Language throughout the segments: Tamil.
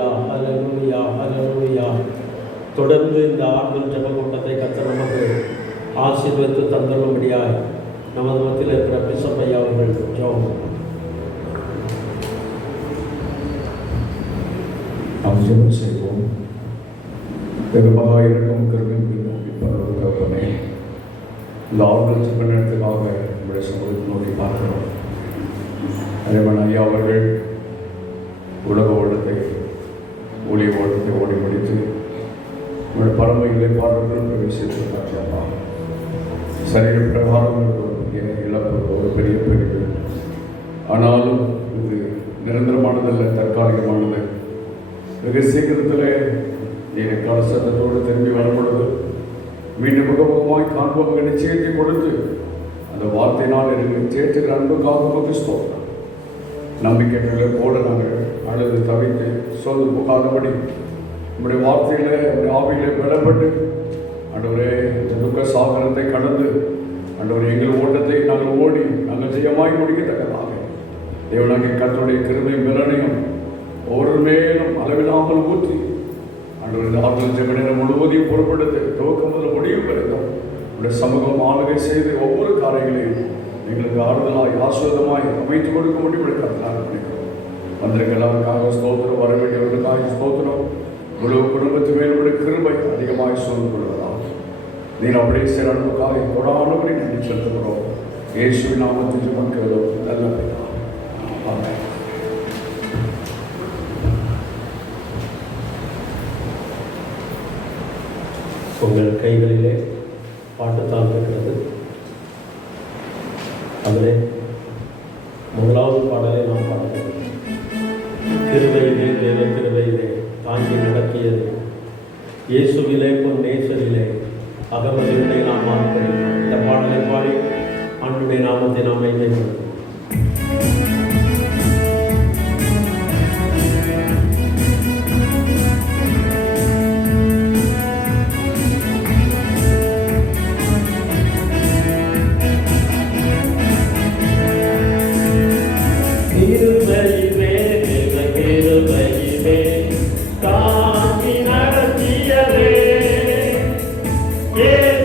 ஹல்லேலூயா ஹல்லேலூயா. தொடர்ந்து இந்த ஆறுதல் ஜெப கூட்டத்தை கர்த்தர் நமக்கு ஆசீர்வதித்து தந்தரும்படியாய் நமது மத்தியில் இருக்கிற பிஷப் ஐயா அவர்கள் ஜெபம். நாம் ஜெபம் செய்வோம். பெருமகா இருக்கும் கருவின் நோக்கி பரவ இந்த ஆறுதல் ஜெப நேரத்துக்காக நம்முடைய சமூகத்தை நோக்கி பார்க்கிறோம். அதேமன் ஐயா அவர்கள் உலக ஓட்டத்தை ஒளி ஓட்டத்தை ஓடி முடித்து நம்முடைய பரமைகளை பாடல்கள் பிரவேசித்திருக்காங்க. சரீர பிரகாரம் இழப்பு ஒரு பெரிய பிரிவு. ஆனாலும் இது நிரந்தரமானதல்ல, தற்காலிகமானது. மிக சீக்கிரத்தில் எனக்கான சத்தத்தோடு திரும்பி வரும்பொழுது மீண்டும் முகமுகமாய் காண்பவங்க நிச்சயத்தை கொடுத்து அந்த வார்த்தையினால் எனக்கு சேர்த்துக்கிற அன்புக்காக முகிஸ்தோம். நம்பிக்கைகளை போல நாங்கள் அழுது தவித்து சோது போகாதபடி நம்முடைய வார்த்தைகளை நம்முடைய ஆவிகளை பலப்பட்டு ஆண்டவரே இந்த துக்க சாகரத்தை கடந்து ஆண்டவரே எங்கள் ஓட்டத்தை நாங்கள் ஓடி நாங்கள் ஜெயமாய் முடிக்கத்தக்கதாக தேவனாகிய கர்த்தருடைய கிருபையும் பலனையும் ஒவ்வொரு மேலும் அளவில்லாமல் ஊற்றி ஆண்டவரே இந்த ஆறுதல் ஜெப நேரம் முழுவதையும் பொறுப்படுத்தி துவக்கம் முதல் முடிவு வரைக்கும் நம்முடைய சமூகம் ஆளுகை செய்து ஒவ்வொரு காரியங்களையும் எங்களுக்கு ஆறுதலாய் ஆஸ்வாதமாய் அமைத்து கொடுக்க முடிவு எடுக்கிறார். வந்திருக்க எல்லாருக்காக ஸ்தோத்திரம், வர வேண்டியவர்களுக்காக ஸ்தோத்திரம். முழு குடும்பத்து மேலுடைய கிருபை அதிகமாக சூழ்ந்து கொள்வதால் நீர் அப்படியே சில அன்புக்காக கொடானபடி நன்றி செலுத்துகிறோம். இயேசுவின் நாமத்தில் ஜெபிக்கிறோம் நல்ல பிதாவே. ஆமென். உங்கள் கைகளிலே பாட்டுத்தான் இருக்கிறது. அதிலே முதலாவது பாடலை நாம் பார்க்கிறோம். கிருபையிலே தேவ கிருபையிலே தாங்கி நடக்கியது இயேசுவிலே பொன் நேசரிலே அகமதிகளை நாம் பார்க்கிறோம். இந்த பாடலை பாடி ஆண்டுடைய நாமத்தை நாம் மைமைப்படுத்தும். Yes,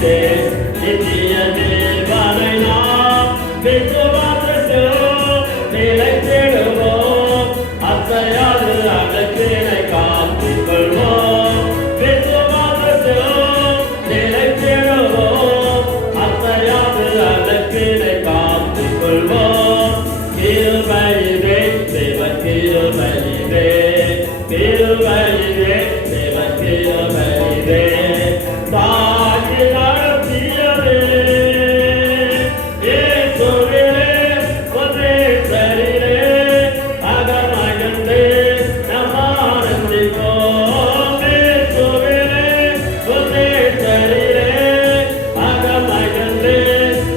நினைத்தே நித்திய தேவனை நாம் விசுவாசத்தில் நிலைத்திடுவோம். அசையாது அகத்தினை காத்துக் கொள்வோம். விசுவாசத்தில் நிலைத்திடுவோம். அசையாது அகத்தினை காத்துக் கொள்வோம். கிருபையிலே தேவ கிருபையிலே கிருபையிலே தேவ கிருபையிலே தாங்கி நடத்தியதே இயேசுவிலே ஒரே சரியிலே அகமகிழ்ந்து நாம் ஆனந்திப்போம். இயேசுவிலே ஒரே சரியிலே அகமகிழ்ந்து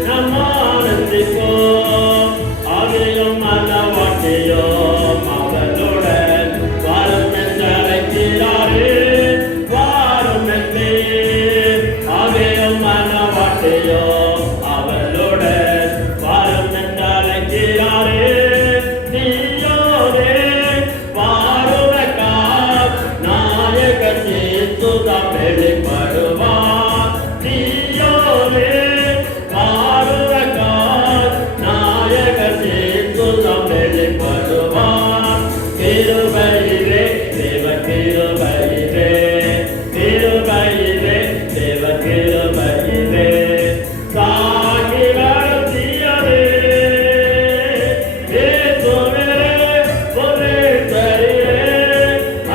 நாம் ஆனந்திப்போம். ஆகியும் மனவாட்டியும் அவனுடன் வாரும் என்று அழைக்கிறாரே வாரும் என்றே. ஆகியும் மனவாட்டியும் அவளுடன் வாரும் என்று அழைக்கிறாரே நீயோரே வாருவக்கார் நாயகன் இயேசுதான் வெளிப்படுவார். நீயோரே வாருவக்கார் நாயகன் இயேசுதான் வெளிப்படுவார். கிருபையிலே தேவ கிருபையிலே கிருபையிலே தேவ கிருபையிலே தாங்கி நடத்தியதே இயேசுவிலே ஒரே சரியிலே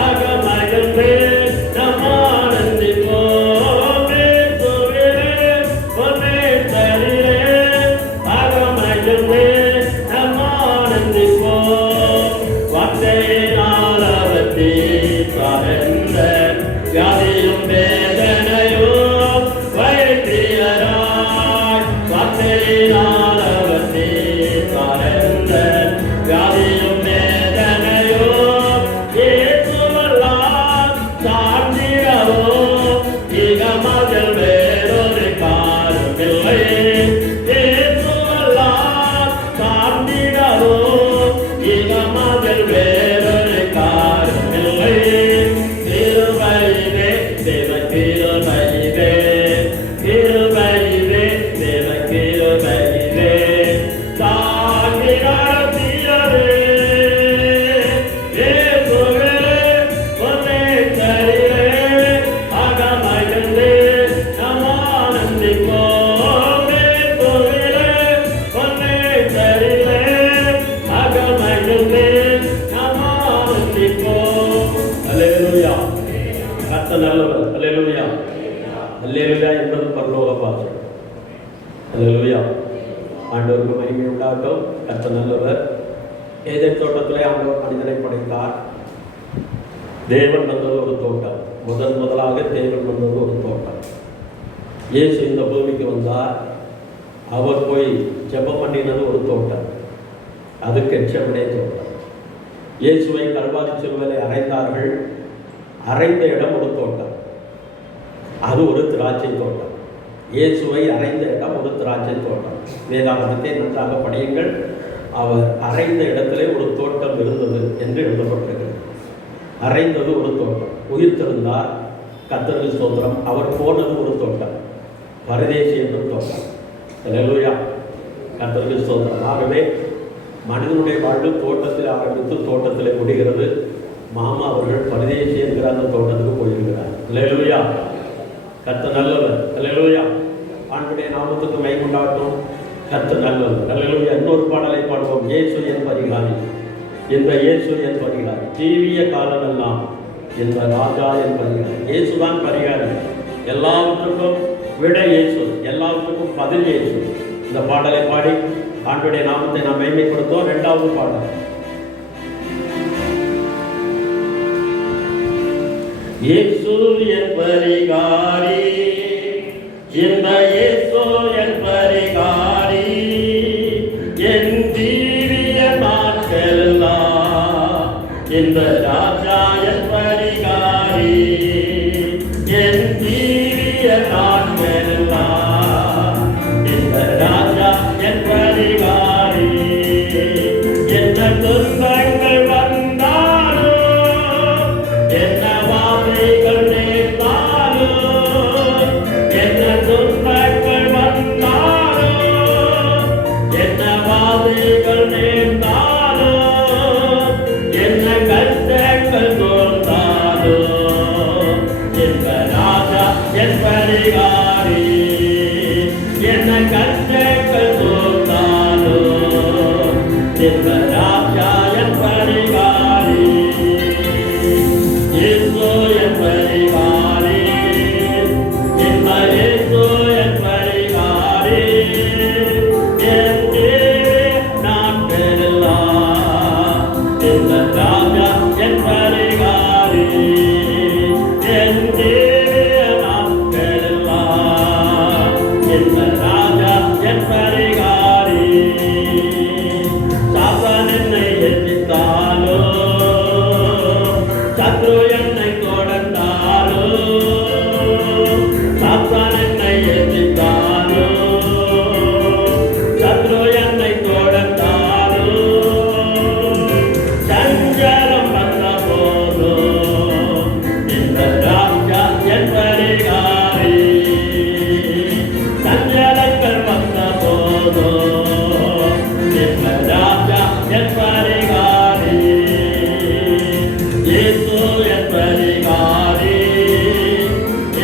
அகமகிழ்ந்து நாம் ஆனந்திப்போம். இயேசுவிலே ஒரே சரியிலே அகமகிழ்ந்து நாம் ஆனந்திப்போம். வார்த்தையினால் அவர் தீர்த்தாரென்ற வியாதியும் வேதனையும் வைத்தியராய். வார்த்தையினால் அவர் தீர்த்தாரென்ற வியாதியும் வேதனையும் இயேசுவெல்லாம் சார்ந்திடவும் இகமதில் வேறொரு காலமில்லை. இயேசுவெல்லாம் சார்ந்திடவும் இகமதில் வேறொரு காலமில்லை. கிருபையிலே தேவ கிருபையிலே கிருபையிலே தேவ கிருபையிலே தாங்கி நடத்தியதே இயேசுவிலே ஒரே சரியிலே அகமகிழ்ந்து நாம் ஆனந்திப்போம். இயேசுவிலே ஒரே சரியிலே அகமகிழ்ந்து நாம் ஆனந்திப்போம். அல்லேலூயா. கர்த்தர் நல்லவர். அல்லேலூயா. அல்லேலூயா என்பது பரலோக பாசம். அல்லேலூயா. ஆண்டவருக்கு மகிமை உண்டாகட்டும். கர்த்தர் நல்லவர். ஏதேன் தோட்டத்திலே ஆண்டவர் மனிதனை படைத்தார். தேவன் வந்தது ஒரு தோட்டம். முதலாக தேவன் வந்தது ஒரு தோட்டம். இயேசு இந்த பூமிக்கு வந்தார். அவர் போய் ஜெபம் பண்ணினது ஒரு தோட்டம். அது கெச்சமனே தோட்டம். இயேசுவை கல்வாரி சிலுவையிலே அறைந்தார்கள். அறைந்த இடம் ஒரு தோட்டம். அது ஒரு திராட்சை தோட்டம். இயேசுவை அறைந்த இடம் ஒரு திராட்சை தோட்டம். வேதாகமத்தை நன்றாக படியுங்கள். அவர் அறைந்த இடத்திலே ஒரு தோட்டம் இருந்தது என்று எழுதப்பட்டிருக்கிறது. அறைந்தது ஒரு தோட்டம். உயிர்த்தெழுந்தார். கர்த்தருக்கு ஸ்தோத்திரம். அவர் போனது ஒரு தோட்டம். பரதேசி என்றும் தோட்டம். அல்லேலூயா. கர்த்தருக்கு ஸ்தோத்திரம். ஆகவே மனிதனுடைய வாழ்வு தோட்டத்தில் ஆரம்பித்து தோட்டத்திலே முடிகிறது. மாமா அவர்கள் பரதேசி என்கிற அந்த தோட்டத்துக்கு போயிருக்கிறார். அல்லேலூயா. கர்த்தர் நல்லவர். அல்லேலூயா. ஆண்டவருடைய நாமத்துக்கு மகிமை உண்டாகட்டும். கர்த்தர் நல்லவர். அல்லேலூயா. இன்னொரு பாடலை பாடுவோம். இயேசு என் பரிகாரி. இந்த இயேசு என் பரிகாரி. ஜீவிய காலமெல்லாம் இந்த ராஜா என் பரிகாரி. இயேசுதான் பரிகாரி. எல்லாவற்றுக்கும் விட இயேசு, எல்லாவற்றுக்கும் பதில் இயேசு. இந்த பாடலை பாடி ஆண்டவருடைய நாமத்தை நாம் மகிமைப்படுத்தோம். இரண்டாவது பாடல். இயேசு என் பரிகாரி. இந்த இயேசு என் பரிகாரி. என் ஜீவிய நாட்களெல்லாம் இந்த ராஜா என் பரிகாரி. என் ஜீவிய நாட்களெல்லாம் இந்த ராஜா என் பரிகாரி. என்ன துன்பங்கள் வந்தாலும், என்ன வாதைகள் நேர்ந்தாலும், என்ன துன்பங்கள் இந்த ராஜா என் பரிகாரி, இயேசு என் பரிகாரி, இந்த இயேசு என் பரிகாரி, என் நாட்களெல்லாம் இந்த ராஜா என் பரிகாரி, என் நாட்களெல்லாம் இந்த ராஜா என் பரிகாரி. சாத்தான் என்னை எதிர்த்தாலோ, சத்ரு என்னை தொடர்ந்தாலோ, சாத்தான் என்னை எதிர்த்தாலோ, சத்ரு என்னை தொடர்ந்தாலோ, சஞ்சலம் வந்த போதோ இந்த ராஜா என் பரிகாரி, சஞ்சலங்கள் வந்த போதோ இந்த ராஜா என் பரிகாரி, இயேசு என் பரிகாரி,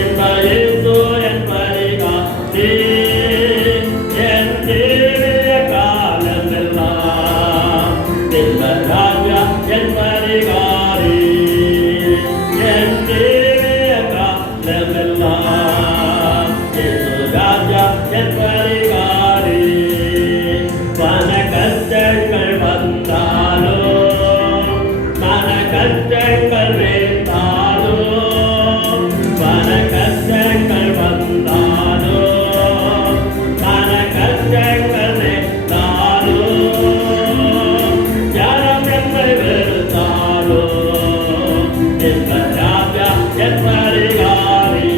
இந்த இயேசு என் பரிகாரி, என் தீவிர காலமெல்லாம் இந்த ராஜா என் பரிகாரி, என் தீவிர காலமெல்லாம் இயேசு ராஜா என் பரிகாரி. பண கஷ்டங்கள் வந்தாலோ, மன கஷ்டங்கள் வேண்டாலோ, பண கஷ்டங்கள் வந்தாலோ, மன கஷ்டங்கள் வேண்டாலோ, யாரும் என்னை வெறுத்தாலோ இந்த ராஜா என் பரிகாரி,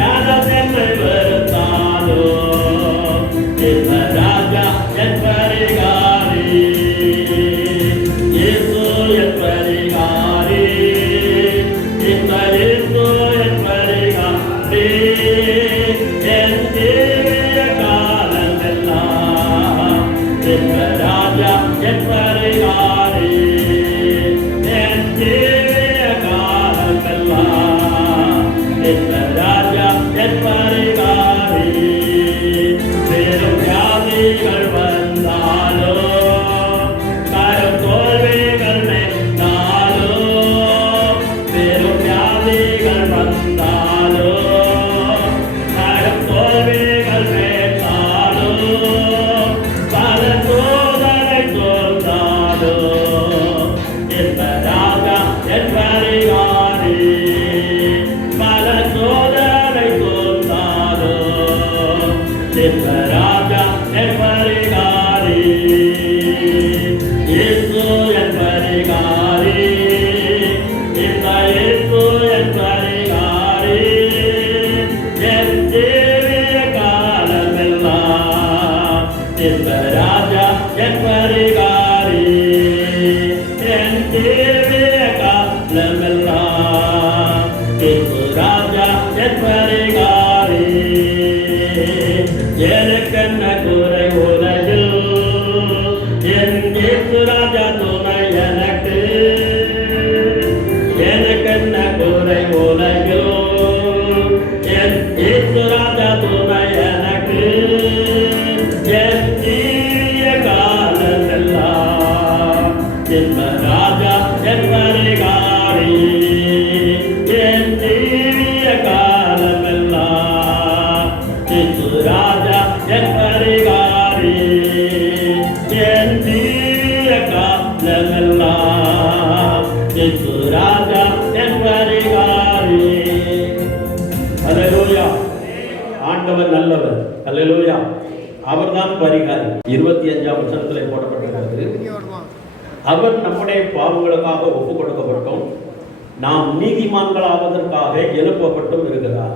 யாரும் என்னை வெறுத்தாலோ இந்த ராஜா என் பரிகாரி, இயேசு என் பரிகாரி, இந்த இயேசு என் பரிகாரி, என் தீவிர காலமெல்லாம் இந்த ராஜா என் பரிகாரி, என் தீவிர காலமெல்லாம் இந்த ராஜா என் பரிகாரி. பெரும் வியாதிகள் வந்தாலோ, கரும் தோல்விகள் நேர்ந்தாலோ, பெரும் வியாதிகள் வந்தாலோ, கரும் தோல்விகள் நேர்ந்தாலோ, பல சோதனை தோன்றாலோ இந்த ராஜா என் பரிகாரி, பல சோதனை தோன்றாலோ இந்த ராஜா என் பரிகாரி, இயேசு என் பரிகாரி, இந்த இயேசு என் பரிகாரி, என் தீவிர காலமெல்லாம் இந்த ராஜா என் பரிகாரி, என் தீவிர காலமெல்லாம் இயேசு ராஜா என் பரிகாரி. எனக்கென்ன குறை உலகில், என் இயேசு ராஜா துணை எனக்கு, எனக்கென்ன குறை உலகில், என் இயேசு ராஜா துணை எனக்கு, என் தீய காலமெல்லாம் இந்த ராஜா என் பரிகாரி, என் தீய காலமெல்லாம் இயேசு ராஜா என் பரிகாரி, என் தீய காலமெல்லாம் இயேசு ராஜா என் பரிகாரி. அல்லேலூயா. ஆண்டவர் நல்லவர். அல்லேலூயா. அவர்தான் பரிகாரி. 25ஆம் வசனத்திலே போடப்பட்டிருக்கிறது, அவர் நம்முடைய பாவங்களுக்காக ஒப்பு கொடுக்கப்பட்டும் நாம் நீதிமான்களாவதற்காக எழுப்பப்பட்டும் இருக்கிறார்.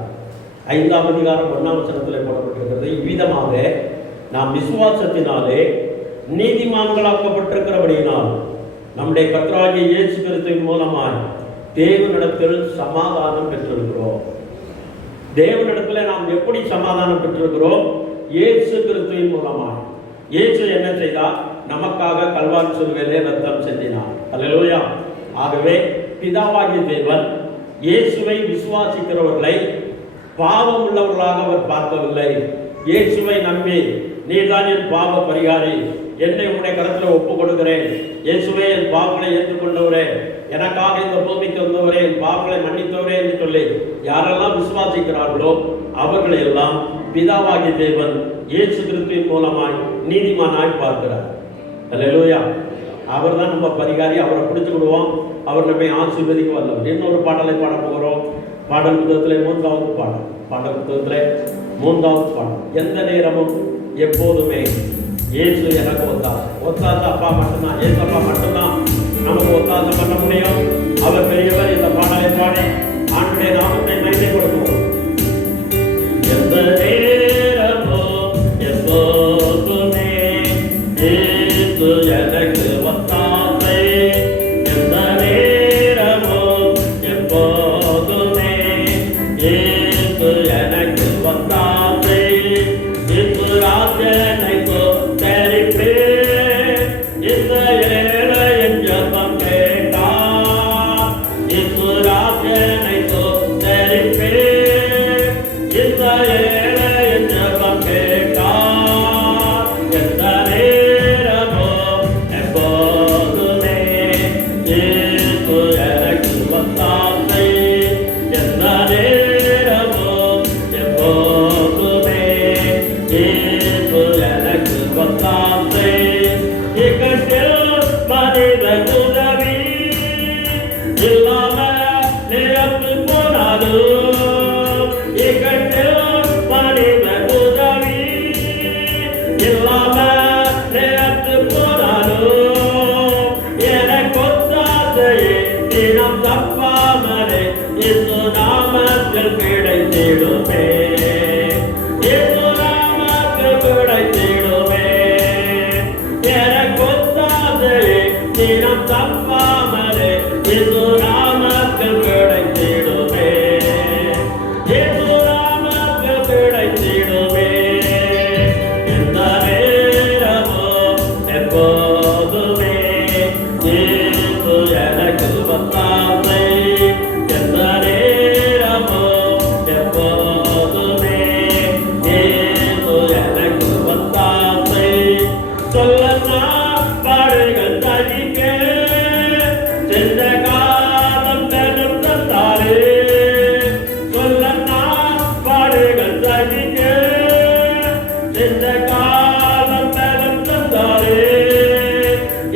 5ஆம் அதிகாரம் 1ஆம் வசனத்திலே போடப்பட்டிருக்கிறது, இவ்விதமாக நாம் விசுவாசத்தினாலே நீதிமான்களாக்கப்பட்டிருக்கிறபடியினால் நம்முடைய கர்த்தராகிய இயேசு கிறிஸ்துவின் மூலமாய் தேவனிடத்தில் சமாதானம் பெற்றிருக்கிறோம். தேவனிடத்தில் நாம் எப்படி சமாதானம் பெற்றிருக்கிறோம்? இயேசு கிறிஸ்துவின் மூலமாய். இயேசு என்ன செய்தார்? நமக்காக கல்வாரி சிலுவையிலே ரத்தம் சிந்தினார். அல்லேலூயா. ஆகவே பிதாவாகிய தேவன் இயேசுவை விசுவாசிக்கிறவர்களை பாவம் உள்ளவர்களாக அவர் பார்க்கவில்லை, இயேசுவை நம்பி நீர்தான் என் பாவ பரிகாரி, என்னை உடைய கரத்தில் ஒப்பு கொடுக்கிறேன், இயேசுவே என் பாவங்களை ஏற்றுக்கொண்டவரே, எனக்காக இந்த பூமிக்கு வந்தவரே, என் பாவங்களை மன்னித்தவரே என்று சொல்லி யாரெல்லாம் விசுவாசிக்கிறார்களோ அவர்களை எல்லாம் பிதாவாகி தேவன் இயேசு கிறிஸ்துவின் மூலமாய் நீதிமானாய் பார்க்கிறார். அல்லேலூயா. அவர் தான் நம்ம பரிகாரி, அவரை பிடிச்சுக்கிடுவோம், அவர் நம்மை ஆசீர்வதிக்க வல்லவர். இன்னொரு பாடலை பாட போகிறோம். பாடல் புத்தகத்தில் 3வது பாடல். பாடல் புத்தகத்தில் 3வது பாடல். எந்த நேரமும் எப்போதுமே இயேசு எனக்கு ஒத்தாசை அப்பா மட்டும்தான், இயேசு அப்பா மட்டும்தான் நமக்கு ஒத்தாசை பண்ண முடியும். அவர் பெரியவர். இந்த பாடலை பாடி ஆண்டுடைய நாமத்தை மகிமைப்படுத்துவோம். எந்த நேரமும் எப்போதுமே இயேசு எனக்கு ஒத்தாசை, எந்த நேரமும் எப்போதுமே இயேசு எனக்கு ஒத்தாசை, இயேசு ராஜனை தோத்தரிப்பே, இந்த ஏழையின் ஜெபம் கேட்டார், இயேசு ராஜனை தோத்தரிப்பே, இந்த ஏழையின் ஜெபம் கேட்டார், எந்த நேரமும் எப்போதுமே இயேசு எனக்கு ஒத்தாசை, எந்த நேரமும் எப்போதுமே இயேசு எனக்கு ஒத்தாசை, இக்கட்டில் மனித உதவி இல்லாம நேரத்து போனாலும், இக்கட்டில் மனித உதவி இல்லாம நேரத்து போனாலும், எனக்கு ஒத்தாசையே தினம் தப்பாமலே இயேசு நாமத்தில் கிடைத்திடுமே, இயேசு நாமத்தில் கிடைத்திடுமே, எனக்கு ஒத்தாசையே தினம் தப்பாமலே இயேசு நாமத்தில் கிடைத்திடுமே, இயேசு நாமத்தில் கிடைத்திடுமே, எந்த நேரமும் எப்போதுமே இயேசு எனக்கு ஒத்தாசை, எந்த நேரமும் எப்போதுமே இயேசு எனக்கு ஒத்தாசை, சொல்லனா பாடுகள் தகிக்க சென்ற காலம் பெரும் தந்தாரே, சொல்லனா பாடுகள் தகிக்க சென்ற காலம் பெரும் தந்தாரே,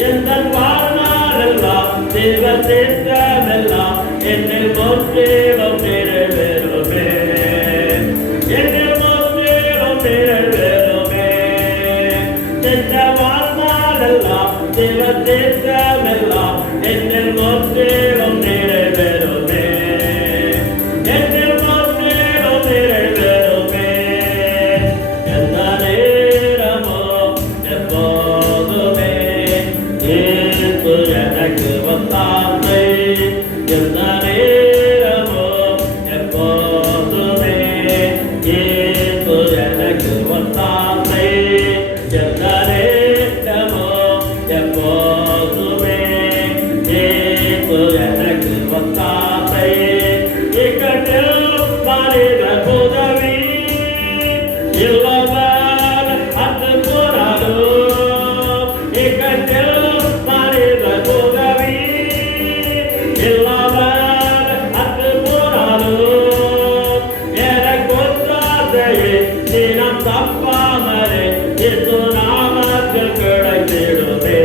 எந்த வாழ்நாளெல்லாம் தேவ தேற்றமெல்லாம் என்னில் மோசேவம் நிறைவேறுமே, என்னில் மோசேவம் நிறைவேறுமே, சென்ற வாழ்நாளெல்லாம் தேவ தேற்றமெல்லாம் என்னில் மோசேவம் நிறைவேறுமே, என்னில் மோசேவம் நிறைவேறுமே, எந்த நேரமும் எப்போதுமே இயேசு எனக்கு ஒத்தாசை, எந்த நேரமும் எப்போதுமே இயேசு எனக்கு ஒத்தாசை, எந்த நேரமும் எப்போதுமே இயேசு எனக்கு ஒத்தாசை, இக்கட்டில் மனித உதவி இல்லாமல் அது போராடும், இக்கட்டில் மனித உதவி இல்லாமல் அது போராடும், எனக்கு ஒத்தாசையே தினம் தப்பாமலே இயேசு நாமத்தில் கிடைத்திடுமே,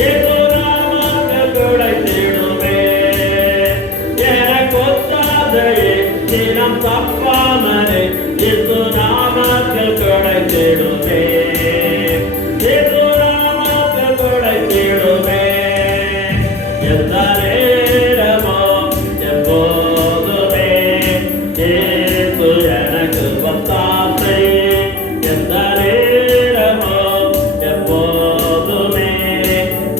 இயேசு நாமத்தில் கிடைத்திடுமே, எனக்கு ஒத்தாசையே தினம் தப்பாமலே இயேசு நாமத்தில் கிடைத்திடுமே, இயேசு நாமத்தில் கிடைத்திடுமே, எந்த நேரமும் எப்போதுமே இயேசு எனக்கு ஒத்தாசை, எந்த நேரமும் எப்போதுமே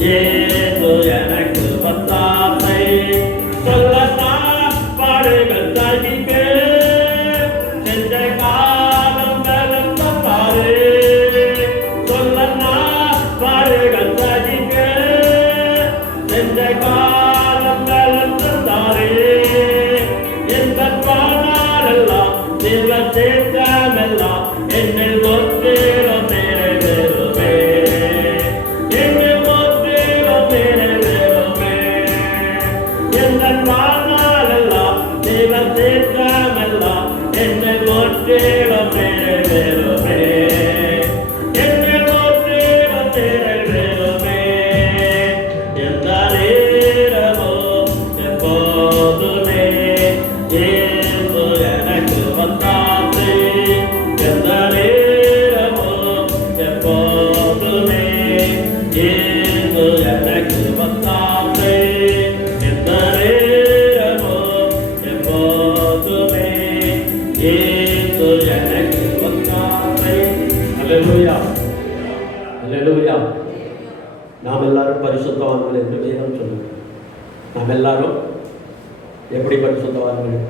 இயேசு எனக்கு ஒத்தாசை, சொல்லனா பாடுகள் தகிக்க சென்ற காலம் பெரும் தந்தாரே, சொல்லனா பாடுகள் தகிக்க சென்ற காலம் பெரும் தந்தாரே, எந்த வாழ்நாளெல்லாம் தேவ தேற்றமெல்லாம் என்னில் முற்றிலும் நிறைவேறுமே. என்னில் முற்றிலும் நிறைவேறுமே. எங்கள் வாழ்நாளெல்லாம் தேவன் தீர்க்கமெல்லாம் என்னில் முற்றிலும் நிறைவேறுமே. என்னில் முற்றிலும் நிறைவேறுமே. எந்த நேரமும் எப்போதுமே இயேசு எனக்கு வந்தாரே. எந்த நேரமும் எப்போதுமே இயேசு எனக்கு வந்தாரே. எந்த நேரமும் எப்போதுமே இயேசு எனக்கு வந்தாரே. அல்லேலூயா, அல்லேலூயா. நாம் எல்லாரும் பரிசுத்தவான்கள் என்று வேதம் சொல்லுங்கள். நாம் எல்லாரும் எப்படி பரிசுத்தவான்கள்?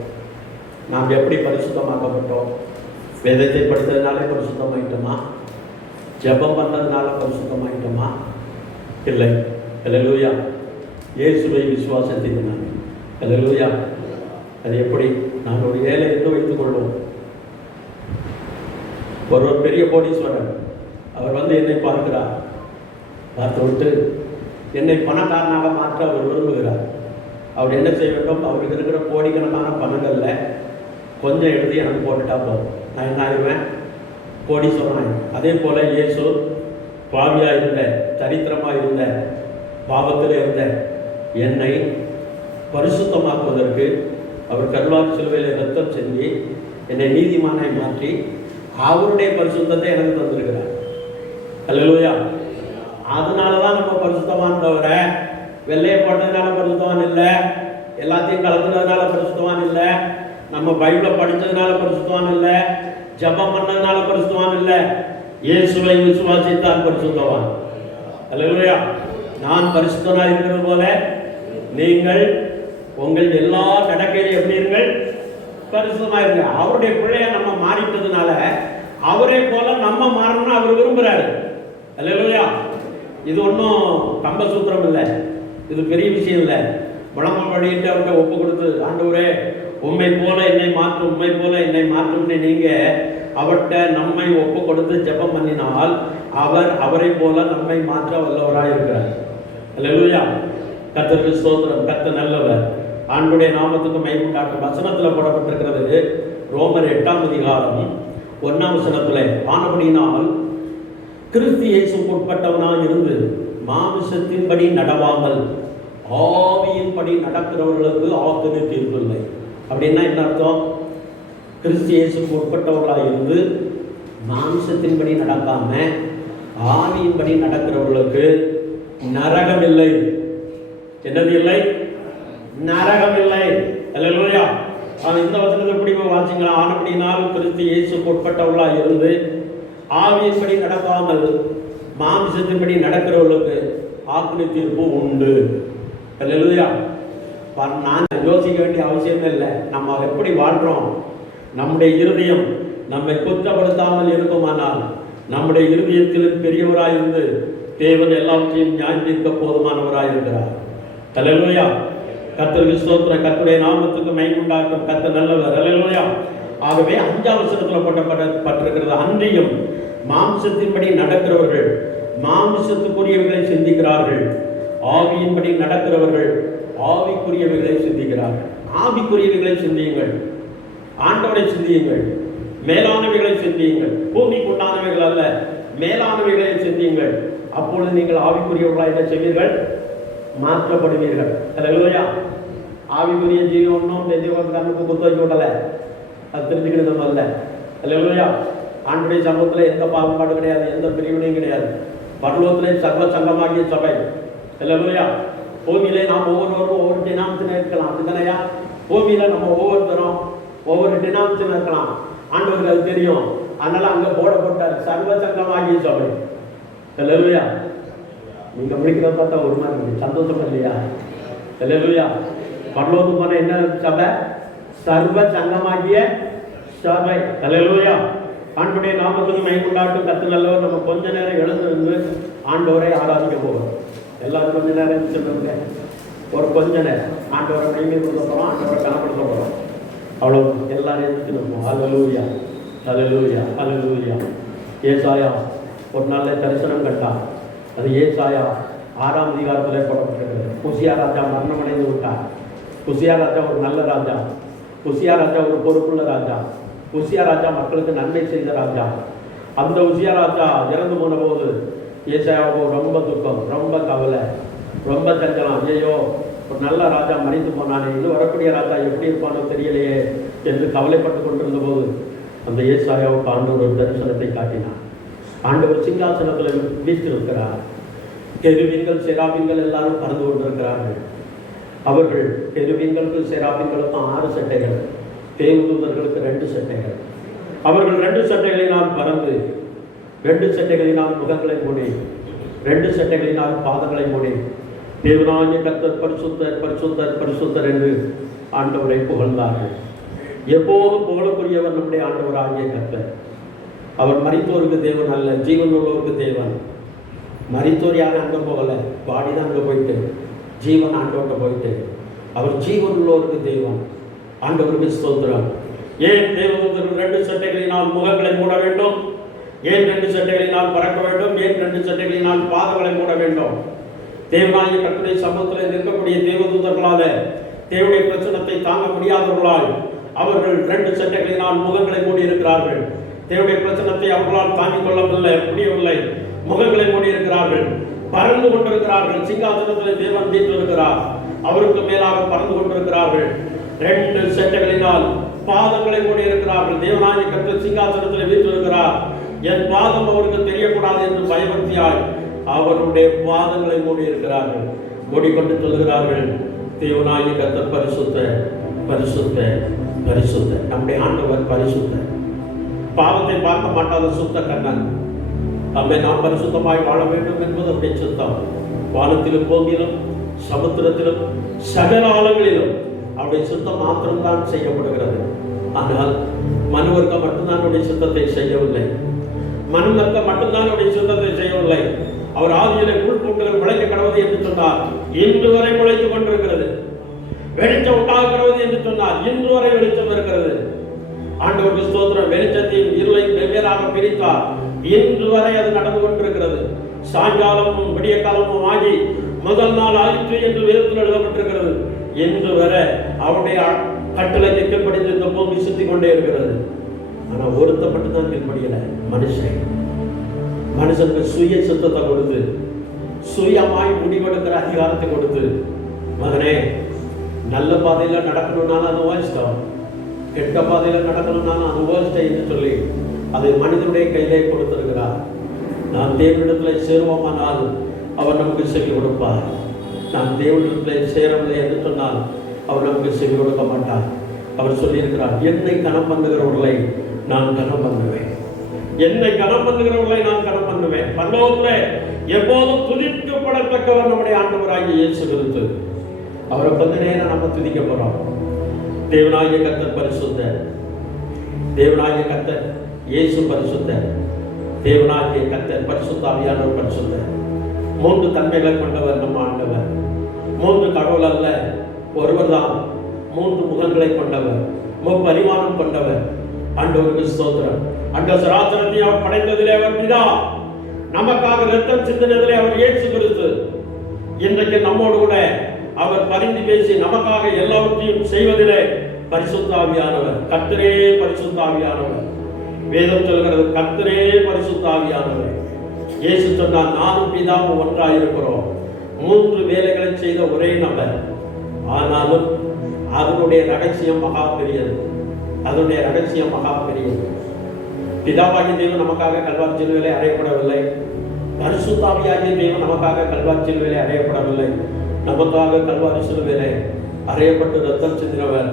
நாம் எப்படி பரிசுத்தமாக்கப்பட்டோம்? வேதத்தை படித்ததுனாலே பரிசுத்தமாயிட்டோமா? ஜெபம் பண்ணதுனால பரிசுத்தமாயிட்டோமா? இல்லை. அல்லேலூயா. இயேசுவை விசுவாசத்தினாலே. அல்லேலூயா. அது எப்படி? நான் ஒரு ஏழை என்று வைத்துக் கொள்வோம். ஒரு பெரிய கோடீஸ்வரர் அவர் வந்து என்னை பார்க்கிறார். பார்த்து விட்டு என்னை பணக்காரனாக மாற்ற அவர் விரும்புகிறார். அவர் என்ன செய்ய வேண்டும்? அவருக்கு இருக்கிற கோடிக்கணக்கான பணங்களில் கொஞ்சம் எழுதி எனக்கு போட்டுட்டா போதும், நான் என்ன ஆயிடுவேன்? கோடீஸ்வரன். அதே போல் இயேசு பாவியாக இருந்த, சரித்திரமாக இருந்த, பாவத்தில் இருந்த என்னை பரிசுத்தமாக்குவதற்கு அவர் கல்வாரி சிலுவையில் ரத்தம் செஞ்சு என்னை நீதிமானை மாற்றி அவருடைய பரிசுத்தத்தை எனக்கு தந்திருக்கிறார். அல்லேலூயா. அதனால தான் நம்ம பரிசுத்தவான் தவிர வெள்ளையை போட்டதுனால பரிசுத்தவான் இல்லை, எல்லாத்தையும் கலந்துனதுனால பரிசுத்தவான் இல்லை, நம்ம பைபிளை படித்ததுனால பரிசுத்தவான் இல்லை, ஜெபம் பண்ணதுனால பரிசுத்தவான் இல்லை. இயேசுவை விசுவாசித்தால் பரிசுத்தவான். அல்லேலூயா. நான் பரிசுத்தனாக இருக்கிறது போல நீங்கள் உங்கள் எல்லா நடக்கையிலும் எப்படி இருங்கள்? பரிசுத்தமாக இருங்க. அவருடைய பிள்ளைய நம்ம மாறிட்டதுனால அவரே போல நம்ம மாறணும்னு அவர் விரும்புகிறாரு. அல்லேலூயா. இது ஒன்றும் கம்ப சூத்திரம் இல்லை, இது பெரிய விஷயம் இல்லை. முழங்கால் படிட்டு அவர்கிட்ட ஒப்பு கொடுத்து, ஆண்டவரே உண்மை போல என்னை மாற்றும், உண்மை போல என்னை மாற்றும்னு நீங்கள் அவர்கிட்ட நம்மை ஒப்பு கொடுத்து ஜெபம் பண்ணினால் அவர் அவரை போல நம்மை மாற்ற வல்லவராக இருக்கிறார். அல்லேலூயா. கர்த்தருக்கு ஸ்தோத்திரம். கர்த்தர் நல்லவர். ஆண்டுடைய நாமத்துக்கு மகிமை காட்டும். வசனத்தில் போடப்பட்டிருக்கிறது. ரோமர் 8ஆம் அதிகாரம் 1ஆம் வசனத்தில், ஆனபடியினால் கிறிஸ்து இயேசுவுக்கு உட்பட்டவனாக இருந்து மாமிசத்தின்படி நடவாமல் ஆவியின்படி நடக்கிறவர்களுக்கு ஆக்கினை தீர்ப்பு இல்லை. அப்படின்னா என்ன அர்த்தம்? கிறிஸ்து இயேசுவுக்கு உட்பட்டவர்களாக இருந்து மாமிசத்தின்படி நடக்காம ஆவியின்படி நடக்கிறவர்களுக்கு நரகம் இல்லை. என்னது இல்லை? நரகம் இல்லை. அல்லேலூயா. இந்த வசனத்தை எப்படி வாசிங்களா? ஆனபடியினால் கிறிஸ்து இயேசுவுக்கு உட்பட்டவர்களாக இருந்து ஆவியின்படி நடக்காமல் மாம்சத்தின்படி நடக்கிறவர்களுக்கு ஆக்கினை தீர்ப்பு உண்டு. அல்லேலூயா. நான் யோசிக்க வேண்டிய அவசியமே இல்லை. நம்ம எப்படி வாழ்கிறோம்? நம்முடைய இருதயம் நம்மை குற்றப்படுத்தாமல் இருக்குமானால் நம்முடைய இருதயத்தில் பெரியவராக இருந்து தேவன் எல்லாவற்றையும் நியாயம் தீர்க்க போதுமானவராக இருக்கிறார். அல்லேலூயா. கர்த்தருக்கு ஸ்தோத்திரம். கர்த்தருடைய நாமத்துக்கு மகிமை உண்டாகட்டும். கர்த்தர் நல்லவர். அல்லேலூயா. ஆகவே 5ஆம் வசனத்தில் போடப்பட்டிருக்கிறது, அன்றியும் மாம்சத்தின்படி நடக்கிறவர்கள் மாம்சத்துக்குரியவைகளை சிந்திக்கிறார்கள், ஆவியின்படி நடக்கிறவர்கள் ஆவிக்குரியவைகளை சிந்திக்கிறார்கள். ஆவிக்குரியவைகளை சிந்தியுங்கள், ஆண்டவரை சிந்தியுங்கள், மேலானவைகளை சிந்தியுங்கள். பூமிக்கு உண்டானவைகள் அல்ல, மேலானவைகளை சிந்தியுங்கள். அப்பொழுது நீங்கள் ஆவிக்குரியவர்களாக என்ன செய்வீர்கள்? மாற்றப்படுவீர்கள். அல்லேலூயா. ஆவிக்குரிய ஜீவனும் கண்ணுக்கு குத்து வைக்க விடலை, அது தெரிஞ்சுக்கிறது அல்ல. அல்லேலூயா. ஆண்டுடைய சமூகத்தில் எந்த பாகுபாடு கிடையாது, எந்த பிரிவினையும் கிடையாது. பரலோகத்திலே சர்வ சங்கமாகிய சபை. அல்லேலூயா. பூமியிலே நாம் ஒவ்வொருவரும் ஒவ்வொரு டினாமினேஷன் இருக்கலாம். அப்படிதானையா? பூமியில நம்ம ஒவ்வொருத்தரும் ஒவ்வொரு டினாமினேஷன் இருக்கலாம். ஆண்டவருக்கு அது தெரியும். அதனால அங்கே போடப்பட்டார் சர்வ சங்கமாகிய சபை. அல்லேலூயா. நீங்க முடிக்கிறத பார்த்தா ஒரு மாதிரி இருக்கு, சந்தோஷம் இல்லையா? அல்லேலூயா. பரலோகத்துக்கு போன என்ன சபை? சர்வ சங்கமாகிய சபை. அல்லேலூயா. ஆண்டவருடைய நாமத்துக்கு மகிமை உண்டாகட்டும். கர்த்தர் நல்லவர். நம்ம கொஞ்ச நேரம் எழுந்திருந்து ஆண்டவரை ஆராதிக்க போகிறோம். எல்லாரும் கொஞ்ச நேரம் சொல்லுங்க, ஒரு கொஞ்ச நேரம் ஆண்டவரை மகிமைப்படுத்த போகிறோம், ஆண்டவரை கனப்படுத்த போகிறோம். அவ்வளோ எல்லாரும் எழுந்துட்டு இருப்போம். அல்லேலூயா. ஹல்லேலூயா, ஹல்லேலூயா. ஏசாயா ஒரு நாள்ல தரிசனம் கண்டான். அது ஏசாயா 6ஆம் அதிகாரத்தில் போடப்பட்டிருக்கிறது. உசியா ராஜா மரணம் அடைந்து விட்டார். உசியா ராஜா ஒரு நல்ல ராஜா, உசியா ராஜா ஒரு பொறுப்புள்ள ராஜா, உசியா ராஜா மக்களுக்கு நன்மை செய்த ராஜா. அந்த உசியா ராஜா இறந்து போன போது ஏசாயாவுக்கு ரொம்ப துக்கம், ரொம்ப கவலை, ரொம்ப சஞ்சலம். ஐயோ, ஒரு நல்ல ராஜா மறைந்து போனானே, இது வரக்கூடிய ராஜா எப்படி இருப்பானோ தெரியலையே என்று கவலைப்பட்டு கொண்டிருந்த போது அந்த ஏசாயாவுக்கு ஆண்டவர் ஒரு தரிசனத்தை காட்டினார். ஆண்டவர் சிங்காசனத்தில் வீற்றிருக்கிறார். கெருபீன்கள் செராபீன்கள் எல்லாரும் பறந்து கொண்டிருக்கிறார்கள். அவர்கள் கெருபீன்களுக்கு செராபீன்களுக்கும் 6 சட்டைகள், தேவதூதர்களுக்கு 2 சட்டைகள். அவர்கள் 2 சட்டைகளினால் பறந்து 2 சட்டைகளினால் முகங்களை மூடி 2 சட்டைகளினால் பாதங்களை மூடி தேவனாகிய கர்த்தர் பரிசுத்தர் பரிசுத்தர் பரிசுத்தர் என்று ஆண்டவரை புகழ்ந்தார்கள். எப்போதும் புகழக்கூடியவர் நம்முடைய ஆண்டவராகிய கர்த்தர். அவர் மரித்தோருக்கு தேவன் அல்ல, ஜீவன் உள்ளவருக்கு தேவன். மரித்தோர் யாரும் அங்கே போகலை, பாடி தான் அங்கே போயிட்டு, ஜீவன் ஆண்டவர்கிட்ட போயிட்டு. அவர் ஜீவன் உள்ளவருக்கு தேவன். ஆண்டவருக்கு ஸ்தோத்திரம். ஏன் தேவதூதர்கள் 2 சட்டைகளினால் முகங்களை மூட வேண்டும்? ஏன் 2 சட்டைகளினால் பறக்க வேண்டும்? ஏன் 2 சட்டைகளினால் பாதங்களை மூட வேண்டும்? தேவனாகிய கர்த்தருடைய சமூகத்தில் நிற்கக்கூடிய தேவதூதர்களால தேவனுடைய பிரச்சனத்தை தாங்க முடியாதவர்களால் அவர்கள் 2 சட்டைகளினால் முகங்களை மூடி இருக்கிறார்கள். தேவனுடைய பிரச்சனத்தை அவர்களால் தாங்கிக் கொள்ளவில்லை, முடியவில்லை. முகங்களை மூடி இருக்கிறார்கள், பறந்து கொண்டிருக்கிறார்கள். சிங்காசனத்தில் தேவன் வீற்றிருக்கிறார், அவருக்கு மேலாக பறந்து கொண்டிருக்கிறார்கள். 2 சட்டைகளினால் பாதங்களை மூடி இருக்கிறார்கள். தேவனாகிய கர்த்தர் சிங்காசனத்தில் வீற்றிருக்கிறார். என் பாதம் அவருக்கு தெரியக்கூடாது என்று பயபக்தியாய் அவருடைய பாதங்களை மூடி இருக்கிறார்கள். மூடிக்கொண்டு சொல்கிறார்கள், தேவனாகிய கர்த்தர் பரிசுத்த பரிசுத்த பரிசுத்த. நம்முடைய ஆண்டவர் பரிசுத்த, பாவத்தை பார்க்க மாட்டாத சுத்த கண்ணன். நம்மை நாம் பரிசுத்தமாய் வாழ வேண்டும் என்பது அவருடைய சுத்தம். வானத்திலும் பூமியிலும் சமுத்திரத்திலும் சகல ஆழங்களிலும் அவருடைய சுத்தம் மாத்திரம்தான் செய்யப்படுகிறது. ஆனால் மனுவர்க்கம் மட்டும்தான் அவருடைய சுத்தத்தை செய்யவில்லை. மனுவர்க்கம் மட்டும்தான் அவருடைய சுத்தத்தை செய்யவில்லை. அவர் ஆதியிலே உள்பூட்டுகள் விளைக்க கடவுது என்று சொன்னார், இன்று வரை உழைத்துக் கொண்டிருக்கிறது. வெளிச்சம் உண்டாக கடவுது என்று சொன்னார், இன்று வரை வெளிச்சம் இருக்கிறது. ஆண்டவருக்கு ஸ்தோத்திரம். வெளிச்சத்தையும் இருளையும் வெவ்வேறாக பிரித்தார், இன்று வரை அது நடந்து கொண்டிருக்கிறது. சாயங்காலமும் விடிய காலமும் ஆகி முதல் நாள் ஆயிற்று என்று வேதத்தில் எழுதப்பட்டிருக்கிறது. இன்று வரை அவருடைய கட்டளைக்கு கீழ்ப்படிந்து இந்த பூமி சுத்தி கொண்டே இருக்கிறது. ஆனா ஒருத்த மட்டும்தான் கீழ்ப்படியல, மனுஷன். மனுஷனுக்கு சுய சுத்தத்தை கொடுத்து, சுயமாய் முடிவெடுக்கிற அதிகாரத்தை கொடுத்து, மகனே நல்ல பாதையில நடக்கணும்னாலும் அது வாசித்தோம், கெட்ட பாதையில நடக்கணும்னாலும் அது வாசித்தேன் என்று சொல்லி அதை மனிதனுடைய கையிலே கொடுத்திருக்கிறார். நாம் தேவனிடத்தில் சேருவோமானால் அவர் நமக்கு செவி கொடுப்பார். நாம் தேவனிடத்தில் சேரவில்லை என்று சொன்னால் அவர் நமக்கு செவி கொடுக்க மாட்டார். அவர் சொல்லியிருக்கிறார், என்னை கனம் பண்ணுகிறவர்களை நான் கனம் பண்ணுவேன், என்னை கனம் பண்ணுகிறவர்களை நான் கனம் பண்ணுவேன். பரலோகத்திலே எப்போதும் துதிக்கப்படத்தக்கவர் நம்முடைய ஆண்டவராகிய இயேசு கிறிஸ்து. அவரை கொஞ்ச நேரம் நம்ம துதிக்க போறோம். தேவனாகிய கர்த்தர் பரிசுத்தர், தேவனாகிய கர்த்தர் இயேசு பரிசுத்தர், தேவனாகிய கர்த்தர் பரிசுத்த ஆவியானவர் பரிசுத்தர். 3 தன்மைகளை கொண்டவர் நம்ம ஆண்டவர். 3 கடவுள் அல்ல, ஒருவர் தான். 3 முகங்களை கொண்டவர், முப்பரிமாணம் கொண்டவர். ஆண்டவருக்கு ஸ்தோத்திரம். அந்த சராசரத்தை அவர் படைத்ததிலே அவர் பிதா, நமக்காக இரத்தம் சிந்தினதிலே அவர் இயேசு கிறிஸ்து. இன்றைக்கு நம்மோடு கூட அவர் பரிந்து பேசி நமக்காக எல்லாவற்றையும் செய்வதிலே பரிசுத்த ஆவியானவர். கர்த்தரே பரிசுத்த ஆவியானவர். வேதம் சொல்கிறது, கர்த்தரே பரிசுத்த ஆவியானவர். இயேசு சொன்னார், நானும் பிதாவும் ஒன்றாயிருக்கிறோம். 3 வேலைகளை செய்த ஒரே நபர். ஆனாலும் அதனுடைய ரகசியம் மகா பெரியது. அதனுடைய ரகசியம் மகா பெரியது. பிதாவாகிய தேவன் நமக்காக கல்வாரி சிலுவையிலே அறையப்படவில்லை. பரிசுத்த ஆவியாகிய தேவன் நமக்காக கல்வாரி சிலுவையிலே அறையப்படவில்லை. நமக்காக கல்வாரி சிலுவையிலே அறையப்பட்டு ரத்தம் சிந்தினவர்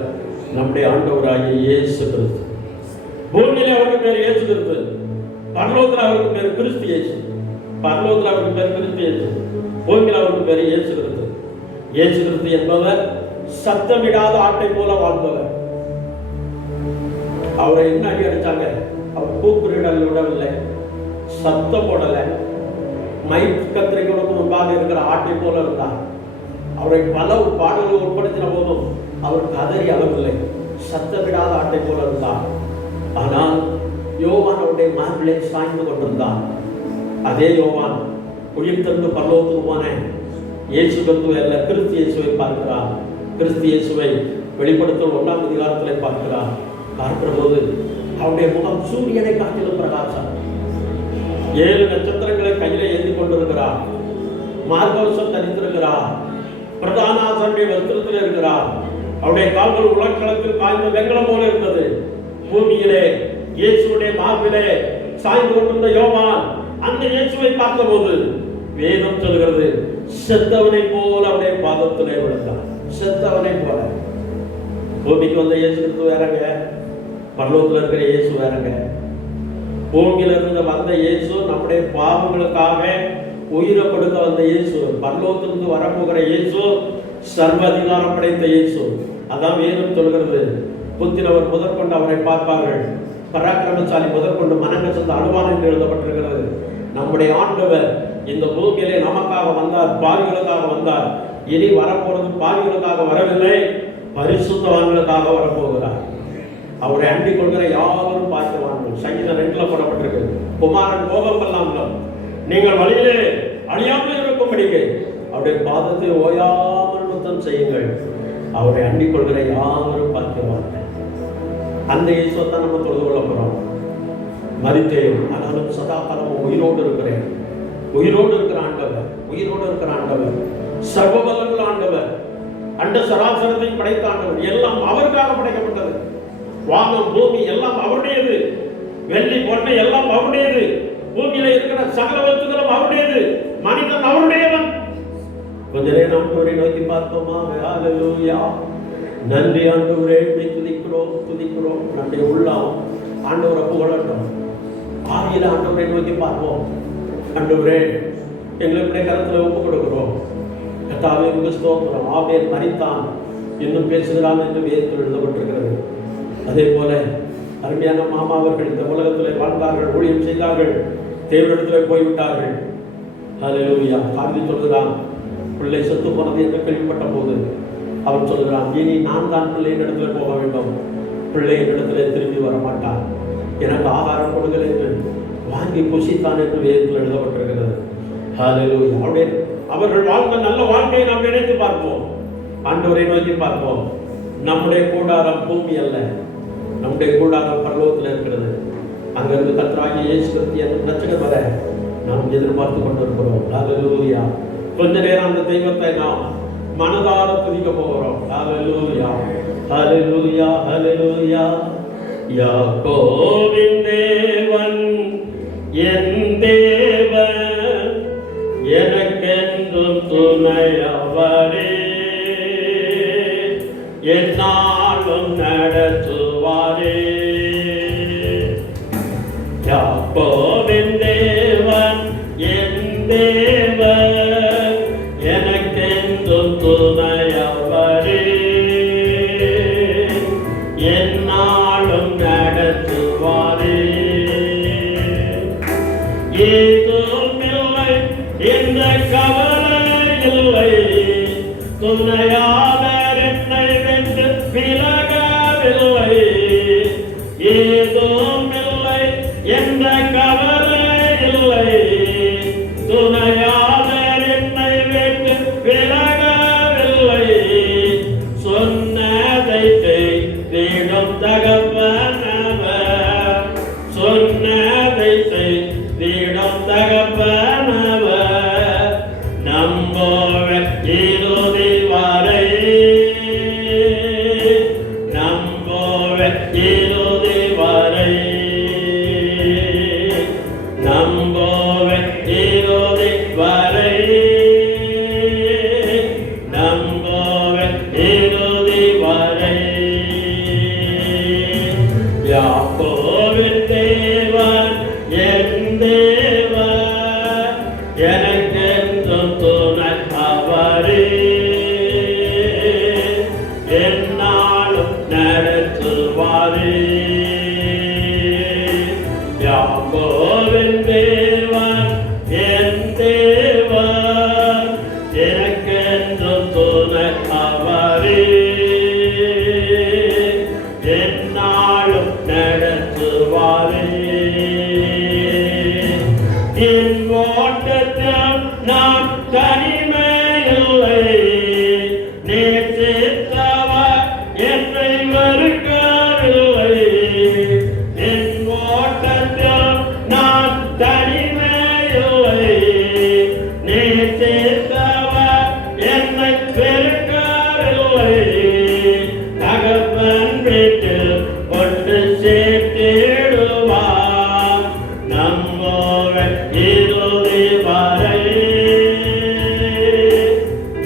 நம்முடைய ஆண்டவராகிய இயேசு கிறிஸ்து. பூமியிலே அவருக்கு பேர் இயேசு கிறிஸ்து, பரலோகத்தில் அவருக்கு பேர் கிறிஸ்து இயேசு. பரலோகத்தில் அவருக்கு பேர் கிறிஸ்து இயேசு, பூமியில் அவருக்கு பேர் இயேசு கிறிஸ்து. இயேசு கிறிஸ்து என்பவர் சத்தமிடாத ஆட்டை போல வாழ்ந்தவர். அவரை என்ன அடி அடிச்சாங்க? அவர் கூக்குரல் விடவில்லை, சத்தம் போடல. மைக் கத்திரிகளுக்கு முன்பாக இருக்கிற ஆட்டை போல இருந்தார். அவரை பல பாடல்கள் உட்படுத்தின போதும் அவர் கதறி அளவில்லை, சத்தமிடாத ஆட்டை போல இருந்தார். ஆனால் யோவான் அவருடைய மார்பிலே சாய்ந்து கொண்டிருந்தான். அதே யோவான் உயிர்த்தெழுந்து பரலோகத்துக்கு போன இயேசு கிறிஸ்துவை அல்ல, கிறிஸ்து இயேசுவை பார்க்கிறார். கிறிஸ்து இயேசுவை வெளிப்படுத்தும் 1ஆம் அதிகாரத்தில் பார்க்கிறார். பார்க்கிற போது அவருடைய முகம் சூரியனை காட்டிலும் பிரகாசம். 7 நட்சத்திரங்களை கையில ஏந்தி கொண்டிருக்கிறார். மார்கவசம் தரித்திருக்கிறார். பிரதான ஆசாரியருடைய வஸ்திரத்தில் இருக்கிறார். அவருடைய கால்கள் உலகளத்தில் காய்ந்த வெங்கலம் போல இருந்தது. பூமியிலே இயேசுடைய மார்பிலே சாய்ந்து கொண்டிருந்த யோவான் அந்த இயேசுவை பார்த்தபோது வேதம் சொல்கிறது, செத்தவனை போல அவருடைய பாதத்திலே விழுந்தான். செத்தவனை போல. பூமிக்கு வந்த இயேசு கிறிஸ்து வேறங்க, பரலோகத்தில் இருக்கிற இயேசு வேறங்க. பூமியில இருந்து வந்த இயேசு நம்முடைய பாவங்களுக்காக உயிரை கொடுக்க வந்த இயேசு. பரலோகத்திலிருந்து வரப்போகிற இயேசு சர்வ அதிகாரம் படைத்த இயேசு. அதான் வேதம் சொல்கிறது, புத்திரவர் முதற்கொண்டு அவரை பார்ப்பார்கள், பராக்கிரமசாலி முதற்கொண்டு மனங்கசந்த அழுவான் என்று எழுதப்பட்டிருக்கிறது. நம்முடைய ஆண்டவர் இந்த பூமியிலே நமக்காக வந்தார், பாவிகளுக்காக வந்தார். இனி வரப்போறது பாவிகளுக்காக வரவில்லை, பரிசுத்தவான்களுக்காக வரப்போகிறார். அவரை அண்டிக் கொள்கிற யாவரும் பாக்கியவான்கள். சங்கீதம் 2 போடப்பட்டிருக்கு, குமாரன் கோபம் கொள்ளாமலும் நீங்கள் வழியிலே அழியாமல் இருக்கும்படிக்கு அவருடைய பாதத்தை ஓயாமல் முத்தம் செய்யுங்கள். அவரை அண்டிக் கொள்கிற யாவரும் பாக்கியவான்கள். அந்த இயேசுவை தான் நம்ம தொழுது கொள்ள போறோம். மரித்தேன், ஆனாலும் சதா காலமும் உயிரோடு இருக்கிறேன். உயிரோடு இருக்கிற ஆண்டவர், உயிரோடு இருக்கிற ஆண்டவர், சர்வ வல்லமையுள்ள ஆண்டவர், அண்ட சராசரத்தையும் படைத்த ஆண்டவர். எல்லாம் அவருக்காக படைக்கப்பட்டது. வானம் பூமி எல்லாம் அவருடையது. வெள்ளி பொன்னை எல்லாம் அவருடையது. பூமியில இருக்கிற சகல வஸ்துக்களும் அவருடையது. மனிதன் அவருடையவன். கொஞ்ச நேரம் ஆண்டவரை நோக்கி பார்த்தோமா? ஹல்லேலூயா. நன்றி ஆண்டவரே, துதிக்கிறோம் துதிக்கிறோம். நம்முடைய உள்ளம் ஆண்டவரை புகழட்டும். ஆவியில ஆண்டவரை நோக்கி பார்ப்போம். ஆண்டவரே, எங்களுடைய கருத்துல ஒப்பு கொடுக்கிறோம். கர்த்தாவே, உங்க ஸ்தோத்திரம். ஆபேல் மரித்தான், இன்னும் பேசுகிறான் என்று வேதத்தில் எழுதப்பட்டிருக்கிறது. அதே போல அருமையான மாமா அவர்கள் இந்த உலகத்தில் வாழ்ந்தார்கள், ஊழியம் செய்தார்கள், தேவனிடத்தில் போய்விட்டார்கள். ஹல்லேலூயா. காந்தி சொல்கிறான், பிள்ளை செத்து போனது என்று கேள்விப்பட்ட போது அவன் சொல்கிறான், இனி நான் தான் பிள்ளையின் இடத்துல போக வேண்டும், பிள்ளையின் இடத்துல திரும்பி வரமாட்டான், எனக்கு ஆகாரம் கொடுங்கள் என்று வாங்கி புசித்தான் என்று வேதத்தில் எழுதப்பட்டிருக்கிறது. ஹல்லேலூயா. அவர்கள் வாழ்ந்த நல்ல வாழ்க்கையை நாம் நினைத்து பார்ப்போம். ஆண்டவரை நோக்கி பார்ப்போம். நம்முடைய கூடாரம் பூமி அல்ல, நம்முடைய கூடாரம் பரலோகத்தில் இருக்கிறது. அங்கிருந்து கர்த்தராகிய இயேசு கிறிஸ்து ரட்சகர் வர நாம் எதிர்பார்த்து கொண்டிருக்கிறோம். ஹல்லேலூயா. கொஞ்ச நேரம் அந்த தெய்வத்தை நாம் மனதார துதிக்க போகிறோம். ஹல்லேலூயா, ஹல்லேலூயா, ஹல்லேலூயா. யாக்கோபின் தேவன் என் தேவன், எனக்கென்றும் துணையவரே, என்னாலும் நடத்துவாரே. யாக்கோபின் தேவன் என் தேவன், எனக்கென்றும் துணையவரே, என்னாலும் நடத்துவாரே. ஏதும் இல்லை, எந்த கவலை இல்லை, துணையாளர் என்னை வென்று விலகவில்லை. ஏதும் இல்லை, எந்த கவலை இல்லை, துணையாளர் என்னை வென்று விலகவில்லை. சொன்னதை செய்திடும் தகப்பனவர், சொன்னதை செய்திடும் தகப்பனவர், நம்போவர் இறுதி வரை, நம்போவர் இறுதி வரை, நம்போவர் இறுதி வரை, நம்போவர் இறுதி வரை. யாக்கோபின் தேவன் என் தேவன், எனக்கென்றும் துணையவரே, என்னாலும் நடத்துவாரே. யாக்கோபின் தேவன் என் தேவன், எனக்கென்றும் துணையவரே, என்னாலும் நடத்துவாரே. என் ஓட்டத்தில் நான் தனிமையில்லை, நேசித்தவர் என்னை மறுக்கவில்லை. என் ஓட்டத்தில் நான் தனிமையில்லை, நேசித்தவர் என்னை வெறுக்கவில்லை. தகப்பன் வீட்டில் கொண்டு சேர்த்திடுவார், நம்மோட இறுதி வரை,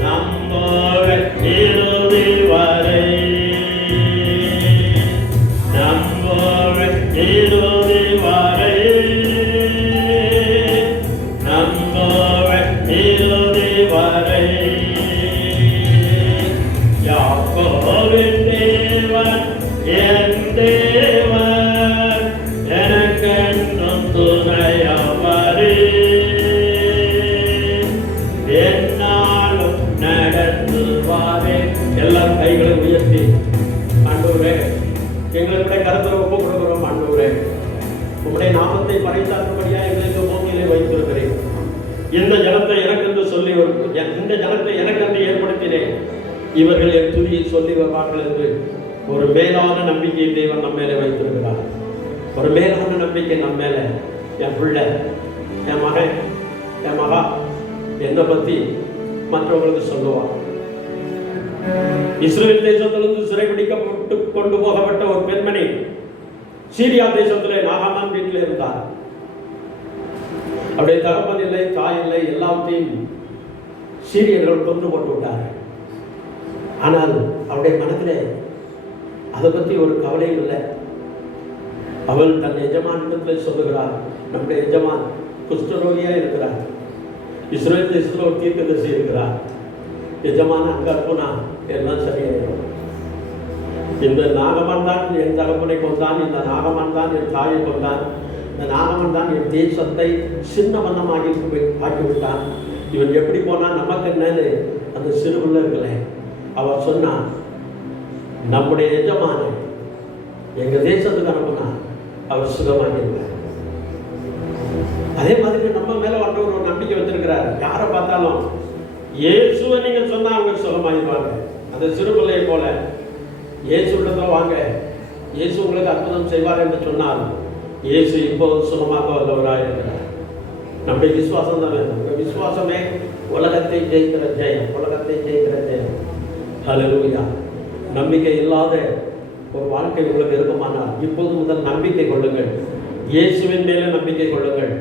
நம்மோட இறுதி வரை, நம்மோட இறுதி வரை, நம்மோட இறுதி வரை. யாக்கோபின் தேவன் என் தேவன், எனக்கென்றும் துணையவரே. என்னாலும் நடத்துவாரே. எல்லா கைகளை உயர்த்தி, ஆண்டவரே எங்களுடைய கருத்தில் ஒப்பு கொடுக்கிறோம். ஆண்டவரே உங்களுடைய நாமத்தை பறைசாற்றும்படியா எங்களுக்கு பூமியிலே வைத்திருக்கிறேன். இந்த ஜனத்தை எனக்கென்று சொல்லி இந்த ஜனத்தை எனக்கென்று ஏற்படுத்தினேன், இவர்கள் என் துதியை சொல்லி வருவார்கள் என்று ஒரு மேலான நம்பிக்கையை தேவன் நம்ம மேலே வைத்திருக்கிறார். ஒரு மேலான நம்பிக்கை நம்ம மேலே. என் பிள்ளை, என் மகன், என் மகா என்னை பற்றி மற்றவங்களுக்கு சொல்லுவார். இஸ்ரேல் தேசத்திலிருந்து சிறைபிடிக்கப்பட்டு கொண்டு போகப்பட்ட ஒரு பெண்மணி சீரியா தேசத்திலே நாகாமான் வீட்டில் இருந்தார். அவருடைய தகப்பன் இல்லை, தாய் இல்லை, எல்லாத்தையும் சீரியர்கள் கொன்று போட்டு விட்டார்கள். ஆனால் அவருடைய மனதிலே அதை பற்றி ஒரு கவலையும் இல்லை. அவள் தன் எஜமானிடத்தில் சொல்லுகிறார், நம்முடைய எஜமான் குஷ்டரோகியா இருக்கிறார், இஸ்ரேல் தேசத்தில் ஒரு தீர்க்கதரிசி இருக்கிறார், எஜமான அங்கே அனுப்புனா எல்லாம் சரியாயிடும். இந்த நாகமன் தான் என் தகப்பனை கொண்டான், இந்த நாகமன் தான் என் தாயை கொண்டான், இந்த நாகமன் தான் என் தேசத்தை சின்ன வண்ணமாகி ஆக்கிவிட்டான். இவன் எப்படி போனால் நமக்கு என்னன்னு அந்த சிறுபிள்ளை இருக்கல. அவர் சொன்னான், நம்முடைய எஜமான எங்க தேசத்துக்கு அனுப்புனா அவர் சுகமாகிருக்கார். அதே மாதிரி நம்ம மேல வந்து ஒரு நம்பிக்கை வச்சிருக்கிறார். யாரை பார்த்தாலும் இயேசுவை நீங்க சொன்னா அவங்க சுகமாகிடுவாங்க. அந்த சிறுபிள்ளையை போல இயேசுவிடத்துல வாங்க, இயேசு உங்களுக்கு அற்புதம் செய்வார் என்று சொன்னால் இயேசு இப்போது சுகமாக வல்லவராக இருக்கிறார். நம்முடைய விசுவாசம் தான் வேணும். விசுவாசமே உலகத்தை ஜெயிக்கிற ஜெயம், உலகத்தை ஜெயிக்கிற ஜெயம். ஹல்லேலூயா. நம்பிக்கை இல்லாத ஒரு வாழ்க்கை உங்களுக்கு இருக்குமானால் இப்போது முதல் நம்பிக்கை கொள்ளுங்கள். இயேசுவின் மேலே நம்பிக்கை கொள்ளுங்கள்.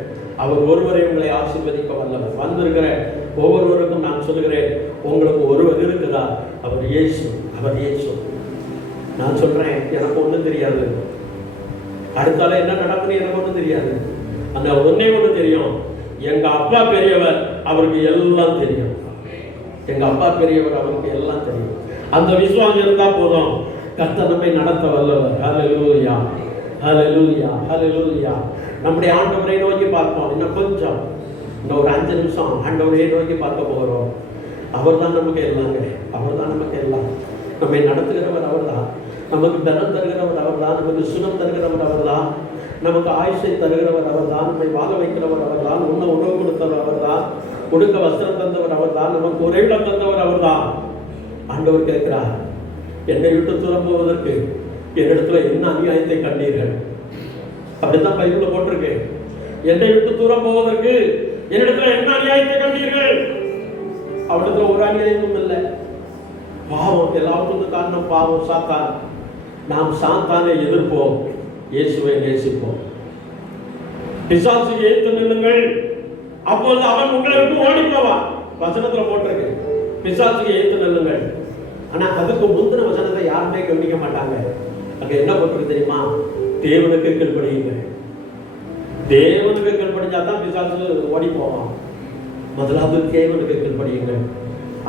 அவர் ஒருவரை உங்களை ஆசீர்வதிக்க வல்லவர். வந்திருக்கிற ஒவ்வொருவருக்கும் நான் சொல்லுகிறேன், உங்களுக்கு ஒருவர் இருக்கிறார், அவர் இயேசு. அவர் இயேசு. நான் சொல்றேன், எனக்கு ஒன்றும் தெரியாது, அடுத்தால என்ன நடக்குன்னு எனக்கு ஒன்றும் தெரியாது. அந்த ஒன்னே ஒன்று தெரியும், எங்க அப்பா பெரியவர், அவருக்கு எல்லாம் தெரியும். எங்க அப்பா பெரியவர், அவருக்கு எல்லாம் தெரியும். அந்த விசுவாசம் இருந்தா போதும், கர்த்தர் நம்மை நடத்த வல்லவர். ஹல்லேலூயா, ஹல்லேலூயா, ஹல்லேலூயா. நம்முடைய ஆண்டவரை நோக்கி பார்ப்போம். இன்னும் கொஞ்சம், இன்னும் ஒரு 5 நிமிஷம் ஆண்டவரை நோக்கி பார்க்க போகிறோம். அவர் தான் நமக்கு எல்லாங்க, அவர் தான் நமக்கு எல்லாம். நம்மை நடத்துகிறவர் அவர் தான், நமக்கு பலம் தருகிறவர் அவர் தான், நமக்கு சுகம் தருகிறவர் அவர் தான், நமக்கு ஆயுஷை தருகிறவர் அவர் தான், நம்மை வாழ வைக்கிறவர் அவர் தான், உண்ண உணவு கொடுத்தவர் அவர் தான், கொடுக்க வஸ்திரம் தந்தவர் அவர் தான், நமக்கு உறைவிடம் தந்தவர் அவர் தான். ஆண்டவர் கேட்கிறார், என்னை விட்டு தூரம் போவதற்கு என்னிடத்துல என்ன அநியாயத்தை கண்டீர்கள்? அப்படித்தான் பைபிள்ல போட்டிருக்கு. என்னை விட்டு தூரம் போவதற்கு என்னிடத்துல என்ன அநியாயத்தை கண்டீர்கள்? அவரிடத்துல ஒரு அநியாயமும் இல்லை. பாவம், எல்லாத்துக்கும் காரணம் பாவம், சாத்தான். நாம் சாத்தானை எதிர்ப்போம், இயேசுவை நேசிப்போம். பிசாசுக்கு எதிர்த்து நில்லுங்கள், அப்போது அவன் உங்களை விட்டு ஓடி போவான். வசனத்துல போட்டிருக்கு, பிசாசுக்கு எதிர்த்து நில்லுங்கள். ஆனா அதுக்கு முந்தின வசனத்தை யாருமே கவனிக்க மாட்டாங்க. அங்க என்ன போட்டிருக்கு தெரியுமா? தேவனுக்கு கீழ்ப்படியுங்க. தேவனுக்கு கீழ்ப்படிஞ்சாதான் பிசாசு ஓடி போவான். முதலாவது தேவனுக்கு கீழ்ப்படியுங்கள்.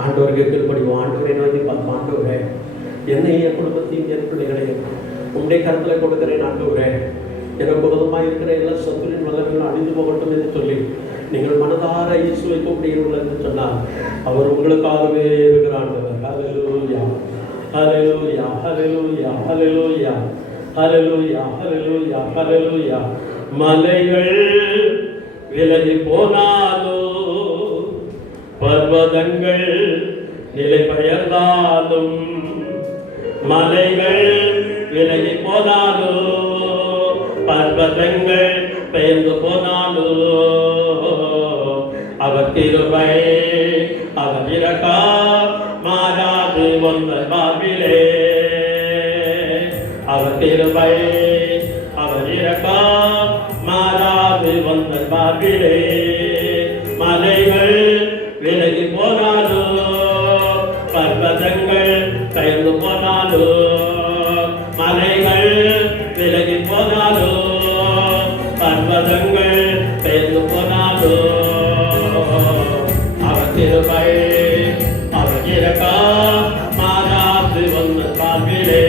ஆண்டவருக்கு கீழ்ப்படிவோம். ஆண்டவரை நோக்கி பார்ப்போம். ஆண்டவரே, என்னை என் குடும்பத்தையும் என் பிள்ளைகளையும் உங்களுடைய கருத்துல கொடுக்கிறேன். ஆண்டவரே, எனக்கு விரோதமாக இருக்கிற எல்லா சத்துரின் வல்லமைகளும் அழிந்து போகட்டும் என்று சொல்லி நீங்கள் மனதார இயேசுவை கூப்பிடுகிறீர்கள் என்று சொன்னால் அவர் உங்களுக்காகவே இருக்கிற ஆண்டவர். ஹல்லேலூயா, ஹல்லேலூயா, ஹல்லேலூயா, ஹல்லேலூயா, ஹல்லேலூயா, ஹல்லேலூயா, ஹல்லேலூயா. மலைகள் விலகி போனாலோ, பர்வதங்கள் நிலை பெயர்ந்தாலும், மலைகள் விலகி போனாலோ, பர்வதங்கள் பெயர்ந்து போனாலோ, அவர் கிருபை அவர் இரக்கம் மாறாது ஒன்றன் வாழ்விலே. அவர் கிருபை அவர் இரக்கம் மாறாது ஒன்றன் வாழ்விலே. மலைகள் விலகி போனாலோ, பர்வதங்கள் பெயர்ந்து போனாலோ, மலைகள் விலகி போனாலோ, பர்வதங்கள் பெயர்ந்து போனாலோ, அவர் கிருபை அவர் இரக்கம் மாறாது ஒன்றன் வாழ்விலே.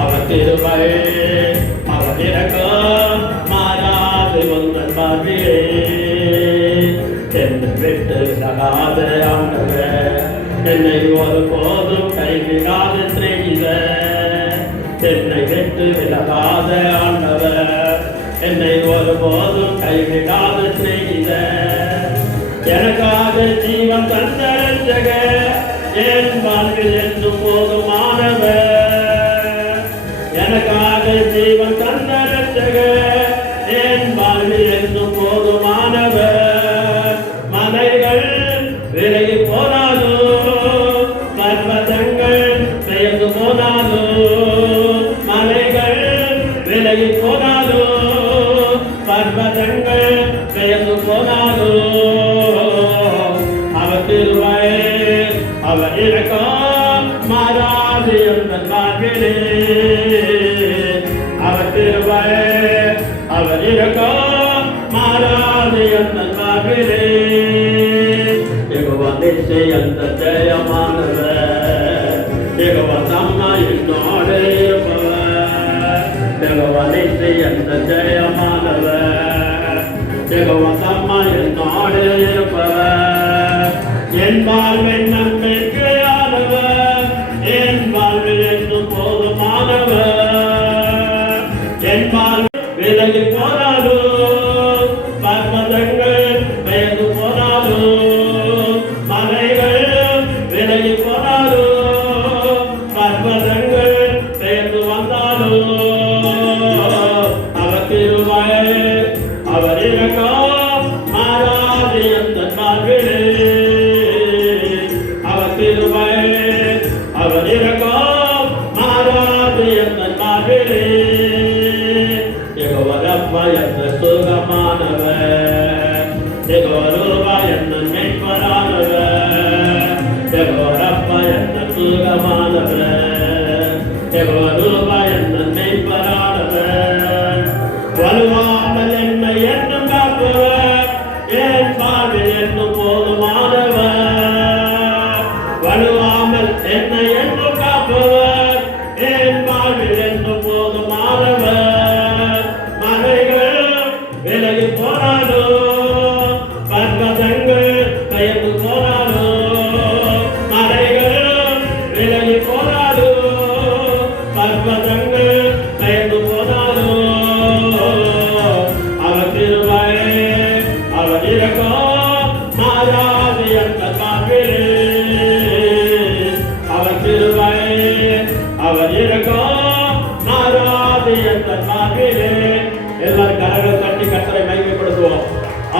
அவர் கிருபை அவர் இரக்கம் மாறாது ஒன்றன் வாழ்விலே. என்னை விட்டு விலகாத ஆண்டவர், என்னை ஒருபோதும் கைவிடாத சிநேகிதர். என்னை விட்டு விலகாத ஆண்டவர், என்னை ஒருபோதும் கைவிடாத சிநேகிதர். எனக்காக ஜீவன் தந்த இரட்சகர், என் வாழ்வில் என்றும் போதுமானவர். எனக்காக ஜீவன் தந்த இரட்சகர், என் வாழ்வில் என்றும் போதுமானவர். மலைகள் விலகி போனாலோ, பர்வதங்கள் பெயர்ந்து போனாலோ, மலைகள் விலகி போனாலோ, பர்வதங்கள் பெயர்ந்து போனாலோ, அவர் கிருபை அவர் இரக்கம் மாறாது எந்தன் வாழ்விலே. அவர் கிருபை அவர் இரக்கம் மாறாது எந்தன் வாழ்விலே. யெகோவா நிச்சயம் ஜெயமானவர், யெகோவா நம்மையோடு இருப்பவர். யெகோவா நிச்சயம் ஜெயமானவர், யெகோவா நம்மையோடு இருப்பவர். என் வாழ்வின் நம்பிக்கையானவர், என் வாழ்வில் என்றும் போதுமானவர். என் வாழ்வில் விலகி போனாலோ, பர்வதங்கள் பெயர்ந்து போனாலோ, மலைகள் விலகி போனாலோ, பர்வதங்கள் பெயர்ந்து வந்தாலோ, அவர் கிருபை அவர் இரக்கம் மாறாது எந்தன் வாழ்விலே. அவர் கிருபை அவர் இரக்கம் மாறாது எந்தன் வாழ்விலே. யெகோவா ரப்பா என்ற சுகமானவர், யெகோவா ரூபா என்ற மீட்பரானவர். யெகோவா ரப்பா என்ற சுகமானவர், யெகோவா ரூபா என்ற மீட்பரானவர். வலுவாமல் என்னை என்றும் காப்பவர், என் வாழ்வில் என்றும் போதுமானவர். வலுவாமல் என்னை என்றும் காப்பவர், என் வாழ்வில் என்றும் போதுமானவர். மலைகள் விலகி போனாலோ, பர்வதங்கள் பெயர்ந்து போனாலோ, மலைகள் விலகி போனாலோ, பர்வதங்கள் பெயர்ந்து போனாலோ, அவர் கிருபை அவர் இரக்கம் மாறாது எந்தன் வாழ்விலே. அவர் கிருபை அவர் இரக்கம் மாறாது எந்தன் வாழ்விலே. எல்லாரும் கரங்களை தட்டி கர்த்தரை மகிமைப்படுத்துவோம்.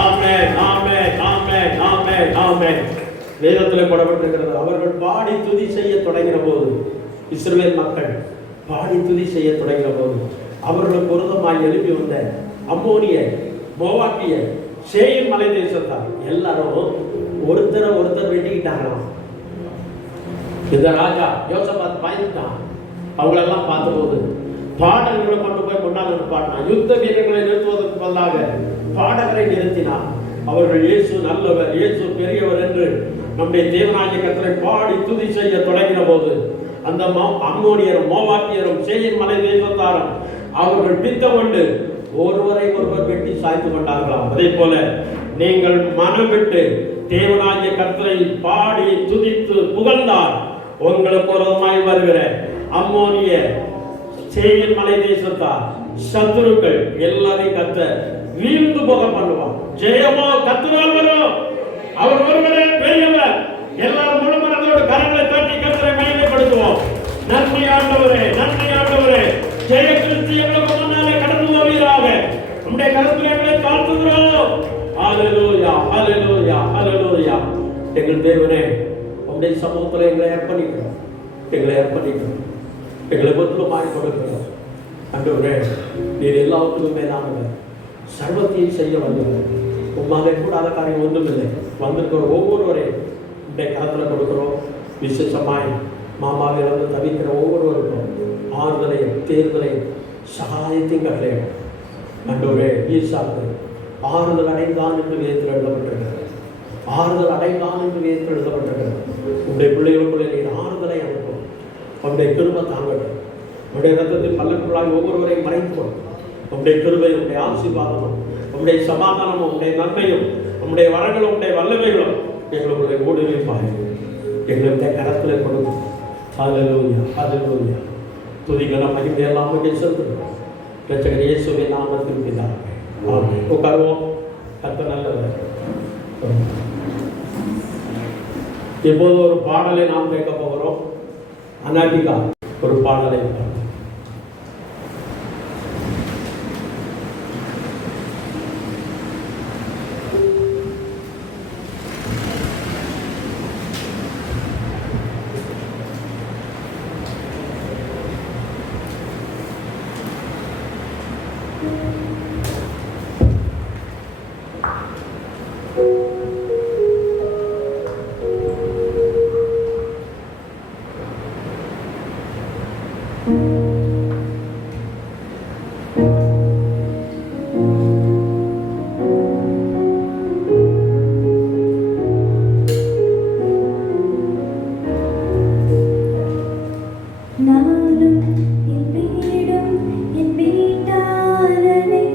ஆமென் ஆமென் ஆமென் ஆமென் ஆமென். வேதத்தில் போடப்பட்டிருக்கிறது, அவர்கள் பாடி துதி செய்ய தொடங்கின போது, இஸ்ரவேல் மக்கள் பாடி துதி செய்ய தொடங்கின போது, அவர்களுக்கு விரோதமாய் எழுப்பி வந்த அம்மோனிய மோவாக்கிய சேயீர் மலை தேசத்தார் எல்லாரும் ஒருத்தர் வெட்டிக்கிட்டாங்களாம். இந்த ராஜா யோசபாத் பயந்துட்டான். அவங்களெல்லாம் பார்த்தபோது பாடல்களை கொண்டு போய் முன்னால் பாடினான். யுத்த வீரர்களை நிறுத்துவதற்கு பதிலாக பாடகரை நிறுத்தினான். அவர்கள் இயேசு நல்லவர், இயேசு பெரியவர் என்று நம்முடைய தேவனாகிய கர்த்தரை பாடி துதி செய்ய தொடங்கின போது, அந்த அம்மோனியரும் மோவாக்கியரும் சேயீர் மலை தேசத்தாரும் அவர்கள் பித்தம் கொண்டு ஒருவரை ஒருவர் வெட்டி சாய்த்து கொண்டார்களாம். அதே போல நீங்கள் மனம் விட்டு தேவனாகிய கர்த்தரை பாடி துதித்து புகழ்ந்தால் உங்களுக்கு விரோதமாய் வருகிற அம்மோனிய சேயீர் மலை தேசத்தார் சத்துருக்கள் எல்லாரையும் கர்த்தர் வீழ்ந்து போக பண்ணுவார். ஜெயமோ கர்த்தரால் வரும். அவர் ஒருவரே பெரியவர். எல்லாரும் முழு மனதோடு கரங்களை தட்டி கர்த்தரை மகிமைப்படுத்துவோம். நன்மை ஆண்டவரே, நன்மை ஆண்டவரே, ஜெய கிறிஸ்து எங்களுக்கு முன்னாலே கடந்து வருவீராக. உம்முடைய கரத்தில் எங்களை தாழ்த்துகிறோம். ஹalleluya, ஹalleluya, ஹalleluya. எங்கள் தேவனே, உம்முடைய சமூகத்தில் எங்களை அர்ப்பணிக்கிறோம். எங்களை முற்றிலுமாய் கொடுக்கிறோம். ஆண்டவரே, நீர் எல்லாவற்றுக்கும் மேலானவர், சர்வத்தையும் செய்ய வந்தவர். உம்மாலே கூடாத காரியம் ஒன்றுமில்லை. வந்திருக்கிற ஒவ்வொருவரையும் உடைய கரத்தில் கொடுக்கிறோம். விசேஷமாய் மாமாவில் வந்து தவிக்கிற ஒவ்வொருவருக்கும் ஆறுதலையும் தேர்தலையும் சகாயத்தையும் கட்டளையும். ஆண்டவரே, ஈசாக்கு ஆறுதல் அடைந்தான் என்று வேதத்தில் எழுதப்பட்டிருக்கிறது. ஆறுதல் அடைந்தான் என்று வேதத்தில் எழுதப்பட்டிருக்கிறது. உடைய பிள்ளைகளுக்குள்ளே நீர் ஆறுதலை அனுப்பும். உடைய கிருபை தாங்கட்டும். உடைய ரத்தத்தில் பல்லக்குள்ளாய் ஒவ்வொருவரையும் மறைத்துக்கொள்ளும். உடைய கிருபை, உடைய ஆசீர்வாதமும், உடைய சமாதானமும், உடைய நன்மையும், உடைய வரங்களும், உடைய வல்லமைகளும் எங்களுடைய ஊடுருவிப்பாய். எங்களுடைய கரத்தில் கொடுக்கும். ஹalleluya, ஹalleluya. துதிகன மகிமை எல்லாம் உம்முடைய செலுத்துகிறோம். இரட்சகர் இயேசுவின் நாமத்தில் பிதாவே. ஆமென். உட்காருவோம். கர்த்தர் நல்லவர். இப்போது ஒரு பாடலை நாம் கேட்க போகிறோம். அனாதிகா ஒரு பாடலை பாடுவோம். நானும் என் வீடும் என் வீட்டாரனை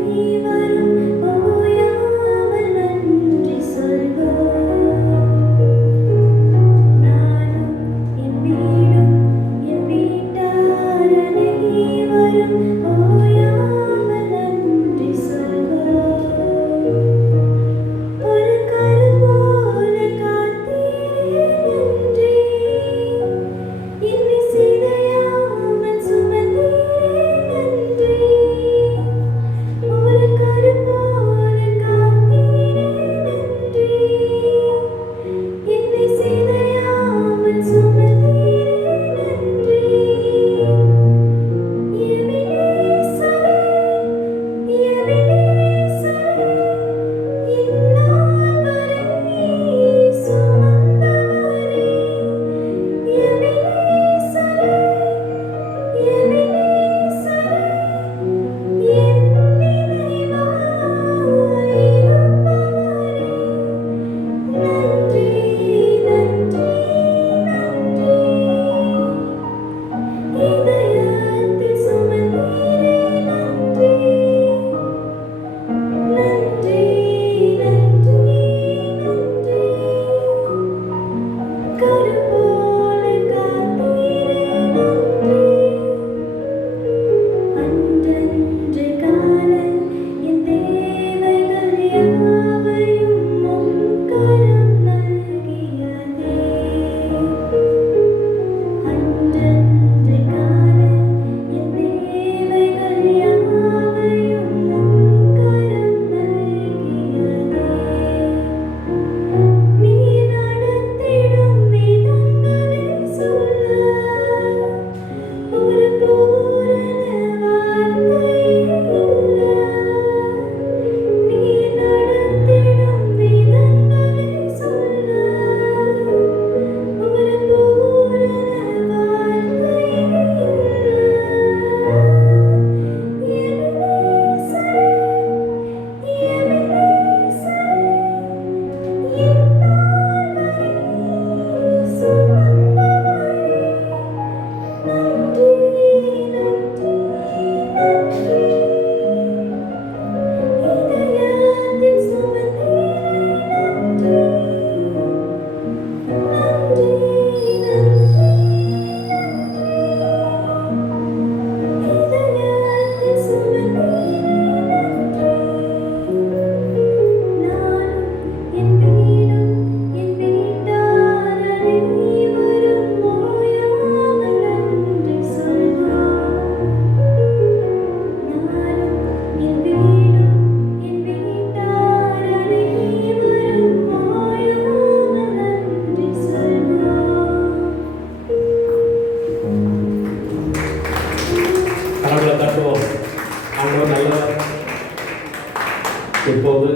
இப்போது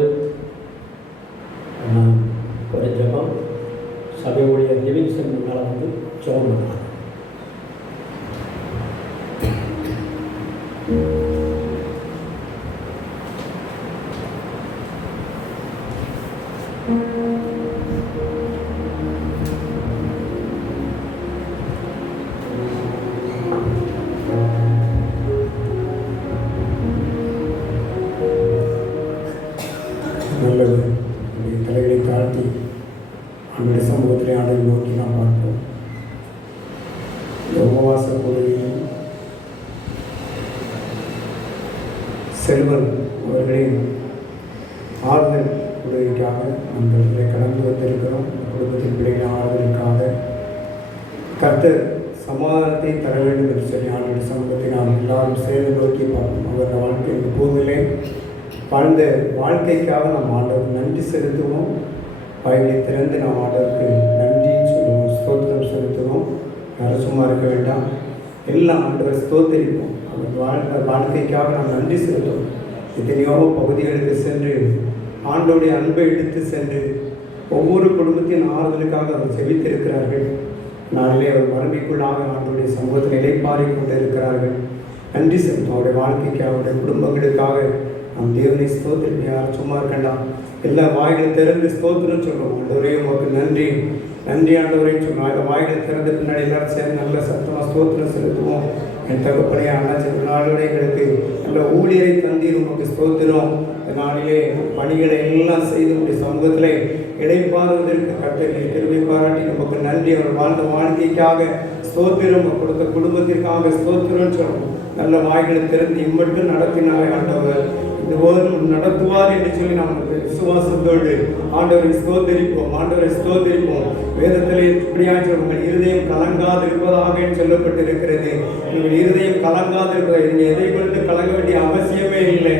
ஒரு ஜபம் சபை ஊழியர் லிவிங்ஸ்டன் முன்னால் வந்து ஜபம் பண்ணலாம். நல்லது. தலைகளை தாழ்த்தி அவனுடைய சமூகத்திலே ஆண்டை நோக்கி நாம் பார்ப்போம். இந்த உபவாச பொழுதில் செல்வன் அவர்களின் ஆறுதல் உதவிக்காக நம்மளை கடந்து வந்திருக்கிறோம். குடும்பத்தின் பிள்ளைகளின் ஆறுதலுக்காக கர்த்தர் சமாதானத்தை தர வேண்டும் என்று சொல்லி ஆண்டுடைய சமூகத்தை நாம் எல்லாரும் சேர்ந்து நோக்கி பார்ப்போம். அவர்கள் வாழ்க்கை பூமியிலே வாழ்ந்த வாழ்க்கைக்காக நாம் ஆண்டவருக்கு நன்றி செலுத்துவோம். வாய்களை திறந்து நாம் ஆண்டவருக்கு நன்றி சொல்லுவோம், ஸ்தோத்திரம் செலுத்துவோம். யாரும் சும்மா இருக்க வேண்டாம், எல்லாம் ஆண்டவரை ஸ்தோத்தரிப்போம். அவர் வாழ்ந்த வாழ்க்கைக்காக நாம் நன்றி செலுத்துவோம். எத்தனையோ பகுதிகளுக்கு சென்று ஆண்டோடைய அன்பை எடுத்து சென்று ஒவ்வொரு குடும்பத்தின் ஆறுதலுக்காக அவர் செவித்திருக்கிறார்கள். நாளிலே அவர் மறுமைக்குள்ளாக ஆண்டோடைய சமூகத்தில் இலைப்பாறை கொண்டு இருக்கிறார்கள். நன்றி செலுத்தும். அவருடைய வாழ்க்கைக்கு, அவருடைய குடும்பங்களுக்காக நாம் தேவனை ஸ்தோத்திரம். யாரும் சும்மா இருக்கண்டாம், எல்லா வாய்களை திறந்து ஸ்தோத்திரம் சொல்லுவோம். ஆண்டவரே உங்களுக்கு நன்றி, நன்றி ஆண்டவரே சொன்னோம். அந்த வாய்களை திறந்த பின்னாடி எல்லாரும் சேர்ந்து நல்ல சத்தமாக ஸ்தோத்திரம் செலுத்துவோம். என் தகப்பனே அண்ணாச்சி நாளோட எங்களுக்கு நல்ல ஊழியரை தந்தீர், உங்களுக்கு ஸ்தோத்திரம். இந்த நாளிலே பணிகளை எல்லாம் செய்து உடைய சமூகத்தில் இடைப்பாறுவதற்கு கட்டளை கிருபை பாராட்டி நமக்கு நன்றி. அவர் வாழ்ந்த வாழ்க்கைக்காக ஸ்தோத்திரம், கொடுத்த குடும்பத்திற்காக ஸ்தோத்திரம் சொல்லுவோம். நல்ல வாய்களை திறந்து இம்மட்டும் நடத்தினாலே ஆண்டவர் இதுபோதும் நடத்துவார் என்று சொல்லி நாம் விசுவாசத்தோடு ஆண்டவரை ஸ்தோத்தரிப்போம். ஆண்டவரை ஸ்தோத்தரிப்போம். வேதத்திலே இப்படியாக உங்கள் இருதயம் கலங்காது இருப்பதாக சொல்லப்பட்டு இருக்கிறது. உங்கள் இருதயம் கலங்காது இருப்பதாக, நீங்கள் எதை கொண்டு கலங்க வேண்டிய அவசியமே இல்லை.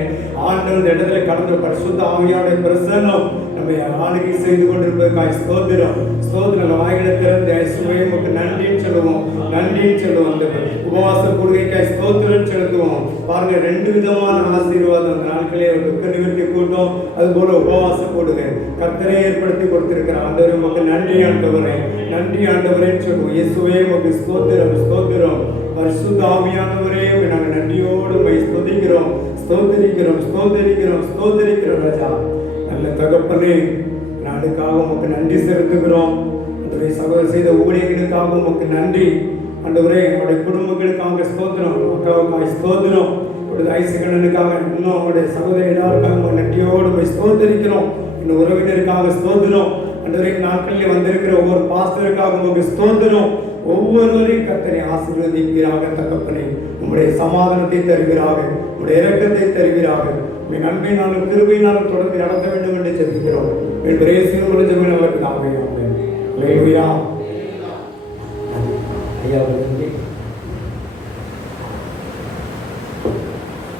ஆண்டவர் இடத்துல கடந்த பரிசுத்த ஆவியாருடைய பிரசன்னம் நம்ம ஆளுகை செய்து கொண்டிருப்பதற்காக ஸ்தோத்திரம். ஸ்தோத்திரம். வாய்களை திறந்து சுவையமுக்கு நன்றின்னு சொல்லுவோம், நன்றின்னு சொல்லுவோம். அந்த உபவாச கொடுகைக்காய் ஸ்தோத்திரம் செலுத்துவோம். பாருங்க, 2 விதமான ஆசீர்வாதம் அந்த நாட்களே துக்க நிவர்த்தி கூட்டம், அதுபோல உபவாச கொடுகை கர்த்தரை ஏற்படுத்தி கொடுத்திருக்கிறார். ஆண்டவரே உமக்கு நன்றி ஆண்டவரே, நன்றி ஆண்டவரேன்னு சொல்லுவோம். இயேசுவே உமக்கு ஸ்தோத்திரம், ஸ்தோத்திரம். பரிசுத்த ஆவியானவரே நாங்கள் நன்றியோடு ஸ்தோத்திரிக்கிறோம், ஸ்தோத்திரிக்கிறோம், ஸ்தோத்திரிக்கிறோம், ஸ்தோத்திரிக்கிறோம். ராஜா நல்ல தகப்பனே, நாளுக்காக உமக்கு நன்றி செலுத்துகிறோம். ஆண்டவரே சகோதரர் செய்த ஊழியர்களுக்காக உமக்கு நன்றி. ஆண்டவரே என்னுடைய குடும்பங்களுக்காக ஸ்தோத்திரம், அக்காவுக்காக ஸ்தோத்திரம், ஐசகண்ணனுக்காக இன்னும் அவங்களுடைய சகோதரி எல்லாருக்காக நன்றியோடு ஸ்தோத்திரிக்கிறோம். இன்னும் உறவினருக்காக ஸ்தோத்திரம். ஆண்டவரே நாட்களில் வந்திருக்கிற ஒவ்வொரு பாஸ்டருக்காக உங்களுக்கு ஸ்தோத்திரம். ஒவ்வொருவரையும் கர்த்தரை ஆசீர்வதிக்கிறாக. தகப்பனே உங்களுடைய சமாதானத்தை தருகிறாக, உங்களுடைய இரக்கத்தை தருகிறாக. உங்களுடைய நன்மையினாலும் கிருபையினாலும் தொடர்ந்து நடத்த வேண்டும் என்று ஜெபிக்கிறோம்.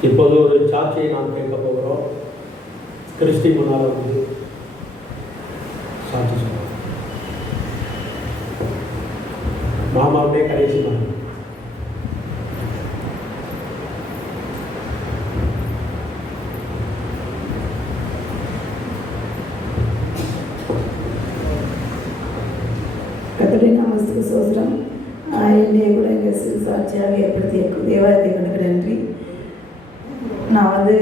இப்போது ஒரு சாட்சியை நாம் கேட்க போகிறோம். கிறிஸ்டி முன்னால் வந்து சாட்சி சொல்லுவோம். மாமாவுடைய கடைசி நாள். நமஸ்து சோதரம். என்னைய கூட எங்கள் சாட்சியாக ஏற்படுத்திய தேவாலயங்களுக்கு நன்றி. நான் வந்து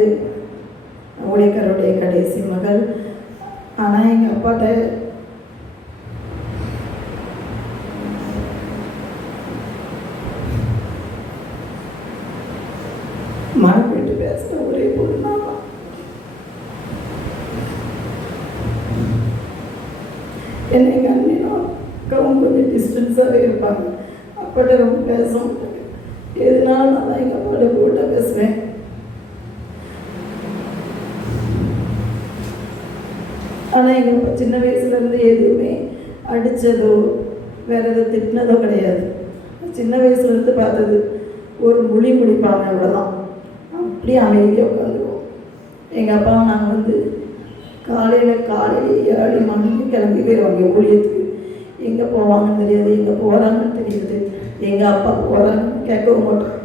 ஊழியக்காரருடைய கடைசி மகள். ஆனால் எங்கள் அப்பாட்ட மனப்பட்டு பேசுகிற ஒரே பொண்ணு. என்ன எங்கள் அண்ணனும் அக்காவும் கொஞ்சம் டிஸ்டன்ஸாகவே இருப்பாங்க. அப்பாட்ட ரொம்ப பேச மாட்டேன். எதுனாலும் நான் தான் எங்கள் அப்பாட்ட போட்ட பேசுவேன். ஆனால் எங்கள் அப்பா சின்ன வயசுலேருந்து எதுவுமே அடித்ததோ வேறு எதுவும் திட்டினதோ கிடையாது. சின்ன வயசுலேருந்து பார்த்தது ஒரு மொழி முடிப்பாங்க, அவ்வளோதான். அப்படியே அமைதியாக உட்காந்துருவோம். எங்கள் அப்பாவை நாங்கள் வந்து காலையில் 7 மணிக்கு கிளம்பி போயிடுவாங்க ஊழியத்துக்கு. எங்கே போவாங்கன்னு தெரியாது, எங்கே போகிறாங்கன்னு தெரியாது. எங்கள் அப்பா போகிறாங்கன்னு கேட்கவும் மாட்டோம்.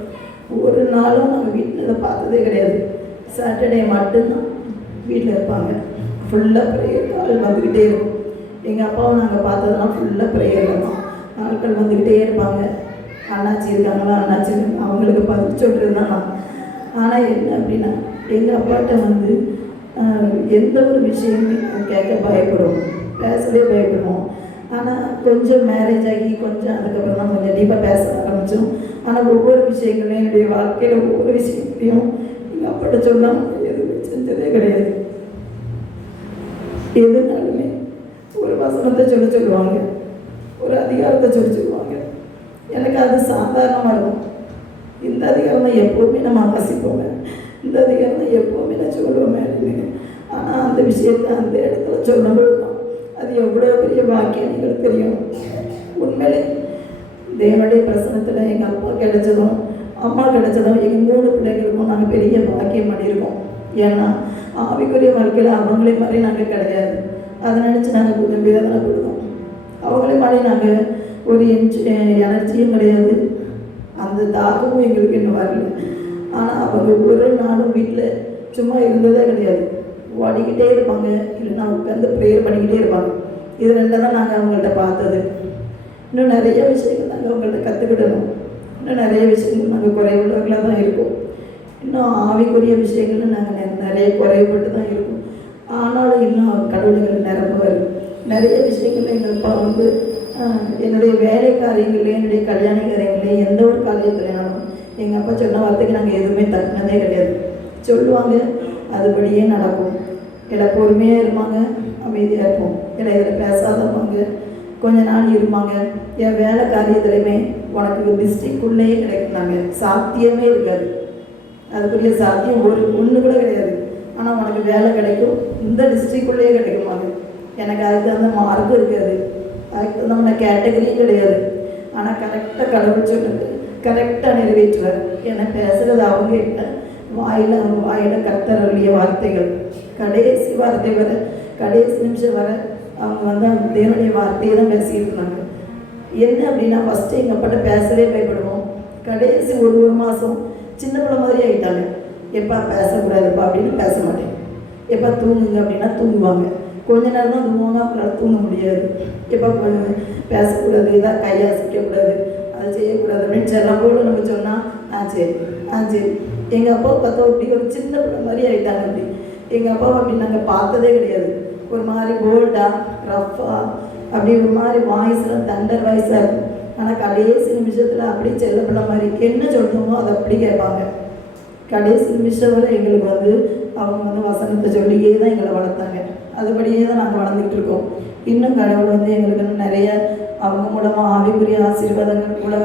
ஒரு நாளும் நாங்கள் வீட்டில் பார்த்ததே கிடையாது. சாட்டர்டே மட்டும்தான் வீட்டில் இருப்பாங்க. ஃபுல்லாக ப்ரேயர் கால் வந்துக்கிட்டே இருக்கும். எங்கள் அப்பாவும் நாங்கள் பார்த்ததெல்லாம் ஃபுல்லாக ப்ரேயரில் தான். ஆட்கள் வந்துக்கிட்டே இருப்பாங்க. அண்ணாச்சி இருக்காங்களா, அண்ணாச்சி அவங்களுக்கு பதில் சொல்கிறது தான் நான். ஆனால் என்ன அப்படின்னா எங்கள் அப்பாட்ட வந்து எந்த ஒரு விஷயத்தையும் கேட்க பயப்படுவோம், பேசவே பயப்படுவோம். ஆனால் கொஞ்சம் மேரேஜ் ஆகி கொஞ்சம் அதுக்கப்புறம் தான் கொஞ்சம் டீப்பாக பேச ஆரம்பித்தோம். ஆனால் ஒவ்வொரு விஷயங்களையும் என்னுடைய வாழ்க்கையில் ஒவ்வொரு விஷயத்தையும் எங்கள் அப்பாட்ட சொல்லாமல் எதுவுமே செஞ்சதே கிடையாது. எதுனாலுமே ஒரு வசனத்தை சொல்லுவாங்க, ஒரு அதிகாரத்தை சொல்லுவாங்க. எனக்கு அது சாதாரணமாக இருக்கும். இந்த அதிகாரம் தான் எப்போவுமே நம்ம வாசிப்போங்க, இந்த அதிகாரம் தான் எப்போவுமே நான் சொல்லுவோமே அப்படின்னு. ஆனால் அந்த விஷயத்தை அந்த இடத்துல சொல்லும்போது தான் அது எவ்வளோ பெரிய வாக்கியம் எங்களுக்கு தெரியும். உண்மையிலே தேவனுடைய பிரசனத்தில் எங்கள் அப்பா கிடைச்சதும் அம்மா கிடைச்சதும் எங்கள் 3 பிள்ளைகளுக்கும் நாங்கள் பெரிய வாக்கியம் பண்ணியிருக்கோம். ஏன்னா ஆவிக்குரிய வாழ்க்கையில் அவங்களே மாதிரி நாங்கள் கிடையாது. அதை நினச்சி நாங்கள் கொஞ்சம் வேதனைப்படுவோம். அவங்களே மாதிரி நாங்கள் ஒரு எனர்ஜியும் கிடையாது, அந்த தாகமும் எங்களுக்கு இன்னும் வரல. ஆனால் அவங்க ஒரு நாளும் வீட்டில் சும்மா இருந்ததே கிடையாது. ஓடிக்கிட்டே இருப்பாங்க, இல்லைன்னா உட்காந்து ப்ரேயர் பண்ணிக்கிட்டே இருப்பாங்க. இது 2 தான் நாங்கள் அவங்கள்ட்ட பார்த்தது. இன்னும் நிறைய விஷயங்கள் நாங்கள் அவங்கள்ட்ட கற்றுக்கிடணும். இன்னும் நிறைய விஷயங்கள் நாங்கள் குறைவுள்ளவர்களாக தான் இருக்கோம். இன்னும் ஆவிக்குரிய விஷயங்கள் நாங்கள் நிறைய குறைவுபட்டு தான் இருக்கோம். ஆனாலும் இன்னும் கடவுள்கள் நிரம்புவார். நிறைய விஷயங்கள் எங்கள் அப்பா வந்து என்னுடைய வேலை காரியங்கள்லேயும் என்னுடைய கல்யாண காரியங்கள்லேயும் எந்த ஒரு காரியத்துலையாலும் எங்கள் அப்பா சொன்ன வார்த்தைக்கு நாங்கள் எதுவுமே தட்டினதே கிடையாது. சொல்லுவாங்க, அதுபடியே நடக்கும். இல்லை பொறுமையாக இருப்பாங்க, அமைதியாக இருப்போம். இல்லை இதில் பேசாதவங்க கொஞ்ச நாள் இருப்பாங்க. என் வேலை காரியத்துலையுமே உனக்கு டிஸ்ட்ரிக்ட்குள்ளேயே கிடைக்குனாங்க, சாத்தியமே இருக்காது, அதுக்குரிய சாத்தியம் ஒன்று கூட கிடையாது. ஆனால் உனக்கு வேலை கிடைக்கும், இந்த டிஸ்ட்ரிக்ட்குள்ளேயே கிடைக்குமாங்க. எனக்கு அதுக்கு தகுந்த மார்க்கும் இருக்காது, அதுக்கு தகுந்த கேட்டகரியும் கிடையாது. ஆனால் கரெக்டாக கடவுள் சொல்லுறது கரெக்டாக நிறைவேற்றுவார். ஏன்னா பேசுகிறது அவங்க இல்லை, வாயில் கர்த்தருடைய வார்த்தைகள். கடைசி வார்த்தை வர, கடைசி நிமிஷம் வர அவங்க வந்து அவங்க தேவனுடைய வார்த்தையை தான் பேசிக்கிட்டு இருந்தாங்க. என்ன அப்படின்னா ஃபஸ்ட்டு எங்கள் அப்பாட்ட பேசவே பயப்படுவோம். கடைசி ஒரு மாதம் சின்ன பிள்ளை மாதிரி ஆகிட்டாங்க. எப்போ பேசக்கூடாதுப்பா அப்படின்னு பேச மாட்டேன், எப்போ தூங்குங்க அப்படின்னா தூங்குவாங்க. கொஞ்ச நேரம் தான் தூங்குவாங்க, அவங்களால தூங்க முடியாது. எப்போ பேசக்கூடாது, இதாக கையை அசைக்கக்கூடாது, அதை செய்யக்கூடாது அப்படின்னு செல்லாம் போல் நம்ம சொன்னால் சரி. எங்கள் அப்பாவை பார்த்தா அப்படி ஒரு சின்ன பிள்ளை மாதிரி ஆகிட்டாங்க. அப்படி எங்கள் அப்பாவை அப்படி நாங்கள் பார்த்ததே கிடையாது. ஒரு மாதிரி போல்டாக ரஃப்பாக அப்படி ஒரு மாதிரி வாய்ஸ்லாம் தண்டர் வாய்ஸாக இருக்கும். ஆனால் கடைசி நிமிஷத்தில் அப்படியே செல்ல பிள்ளை மாதிரி என்ன சொல்லுமோ அதை அப்படி கேட்பாங்க. கடைசி நிமிஷம் வரை எங்களுக்கு வந்து அவங்க வந்து வசனத்தை சொல்லியே தான் எங்களை வளர்த்தாங்க. அதுபடியே தான் நாங்கள் வளர்ந்துக்கிட்டு இருக்கோம். இன்னும் கடவுள் வந்து எங்களுக்கு நிறைய அவங்க மூலமாக ஆவிக்குரிய ஆசீர்வாதங்கள் கூட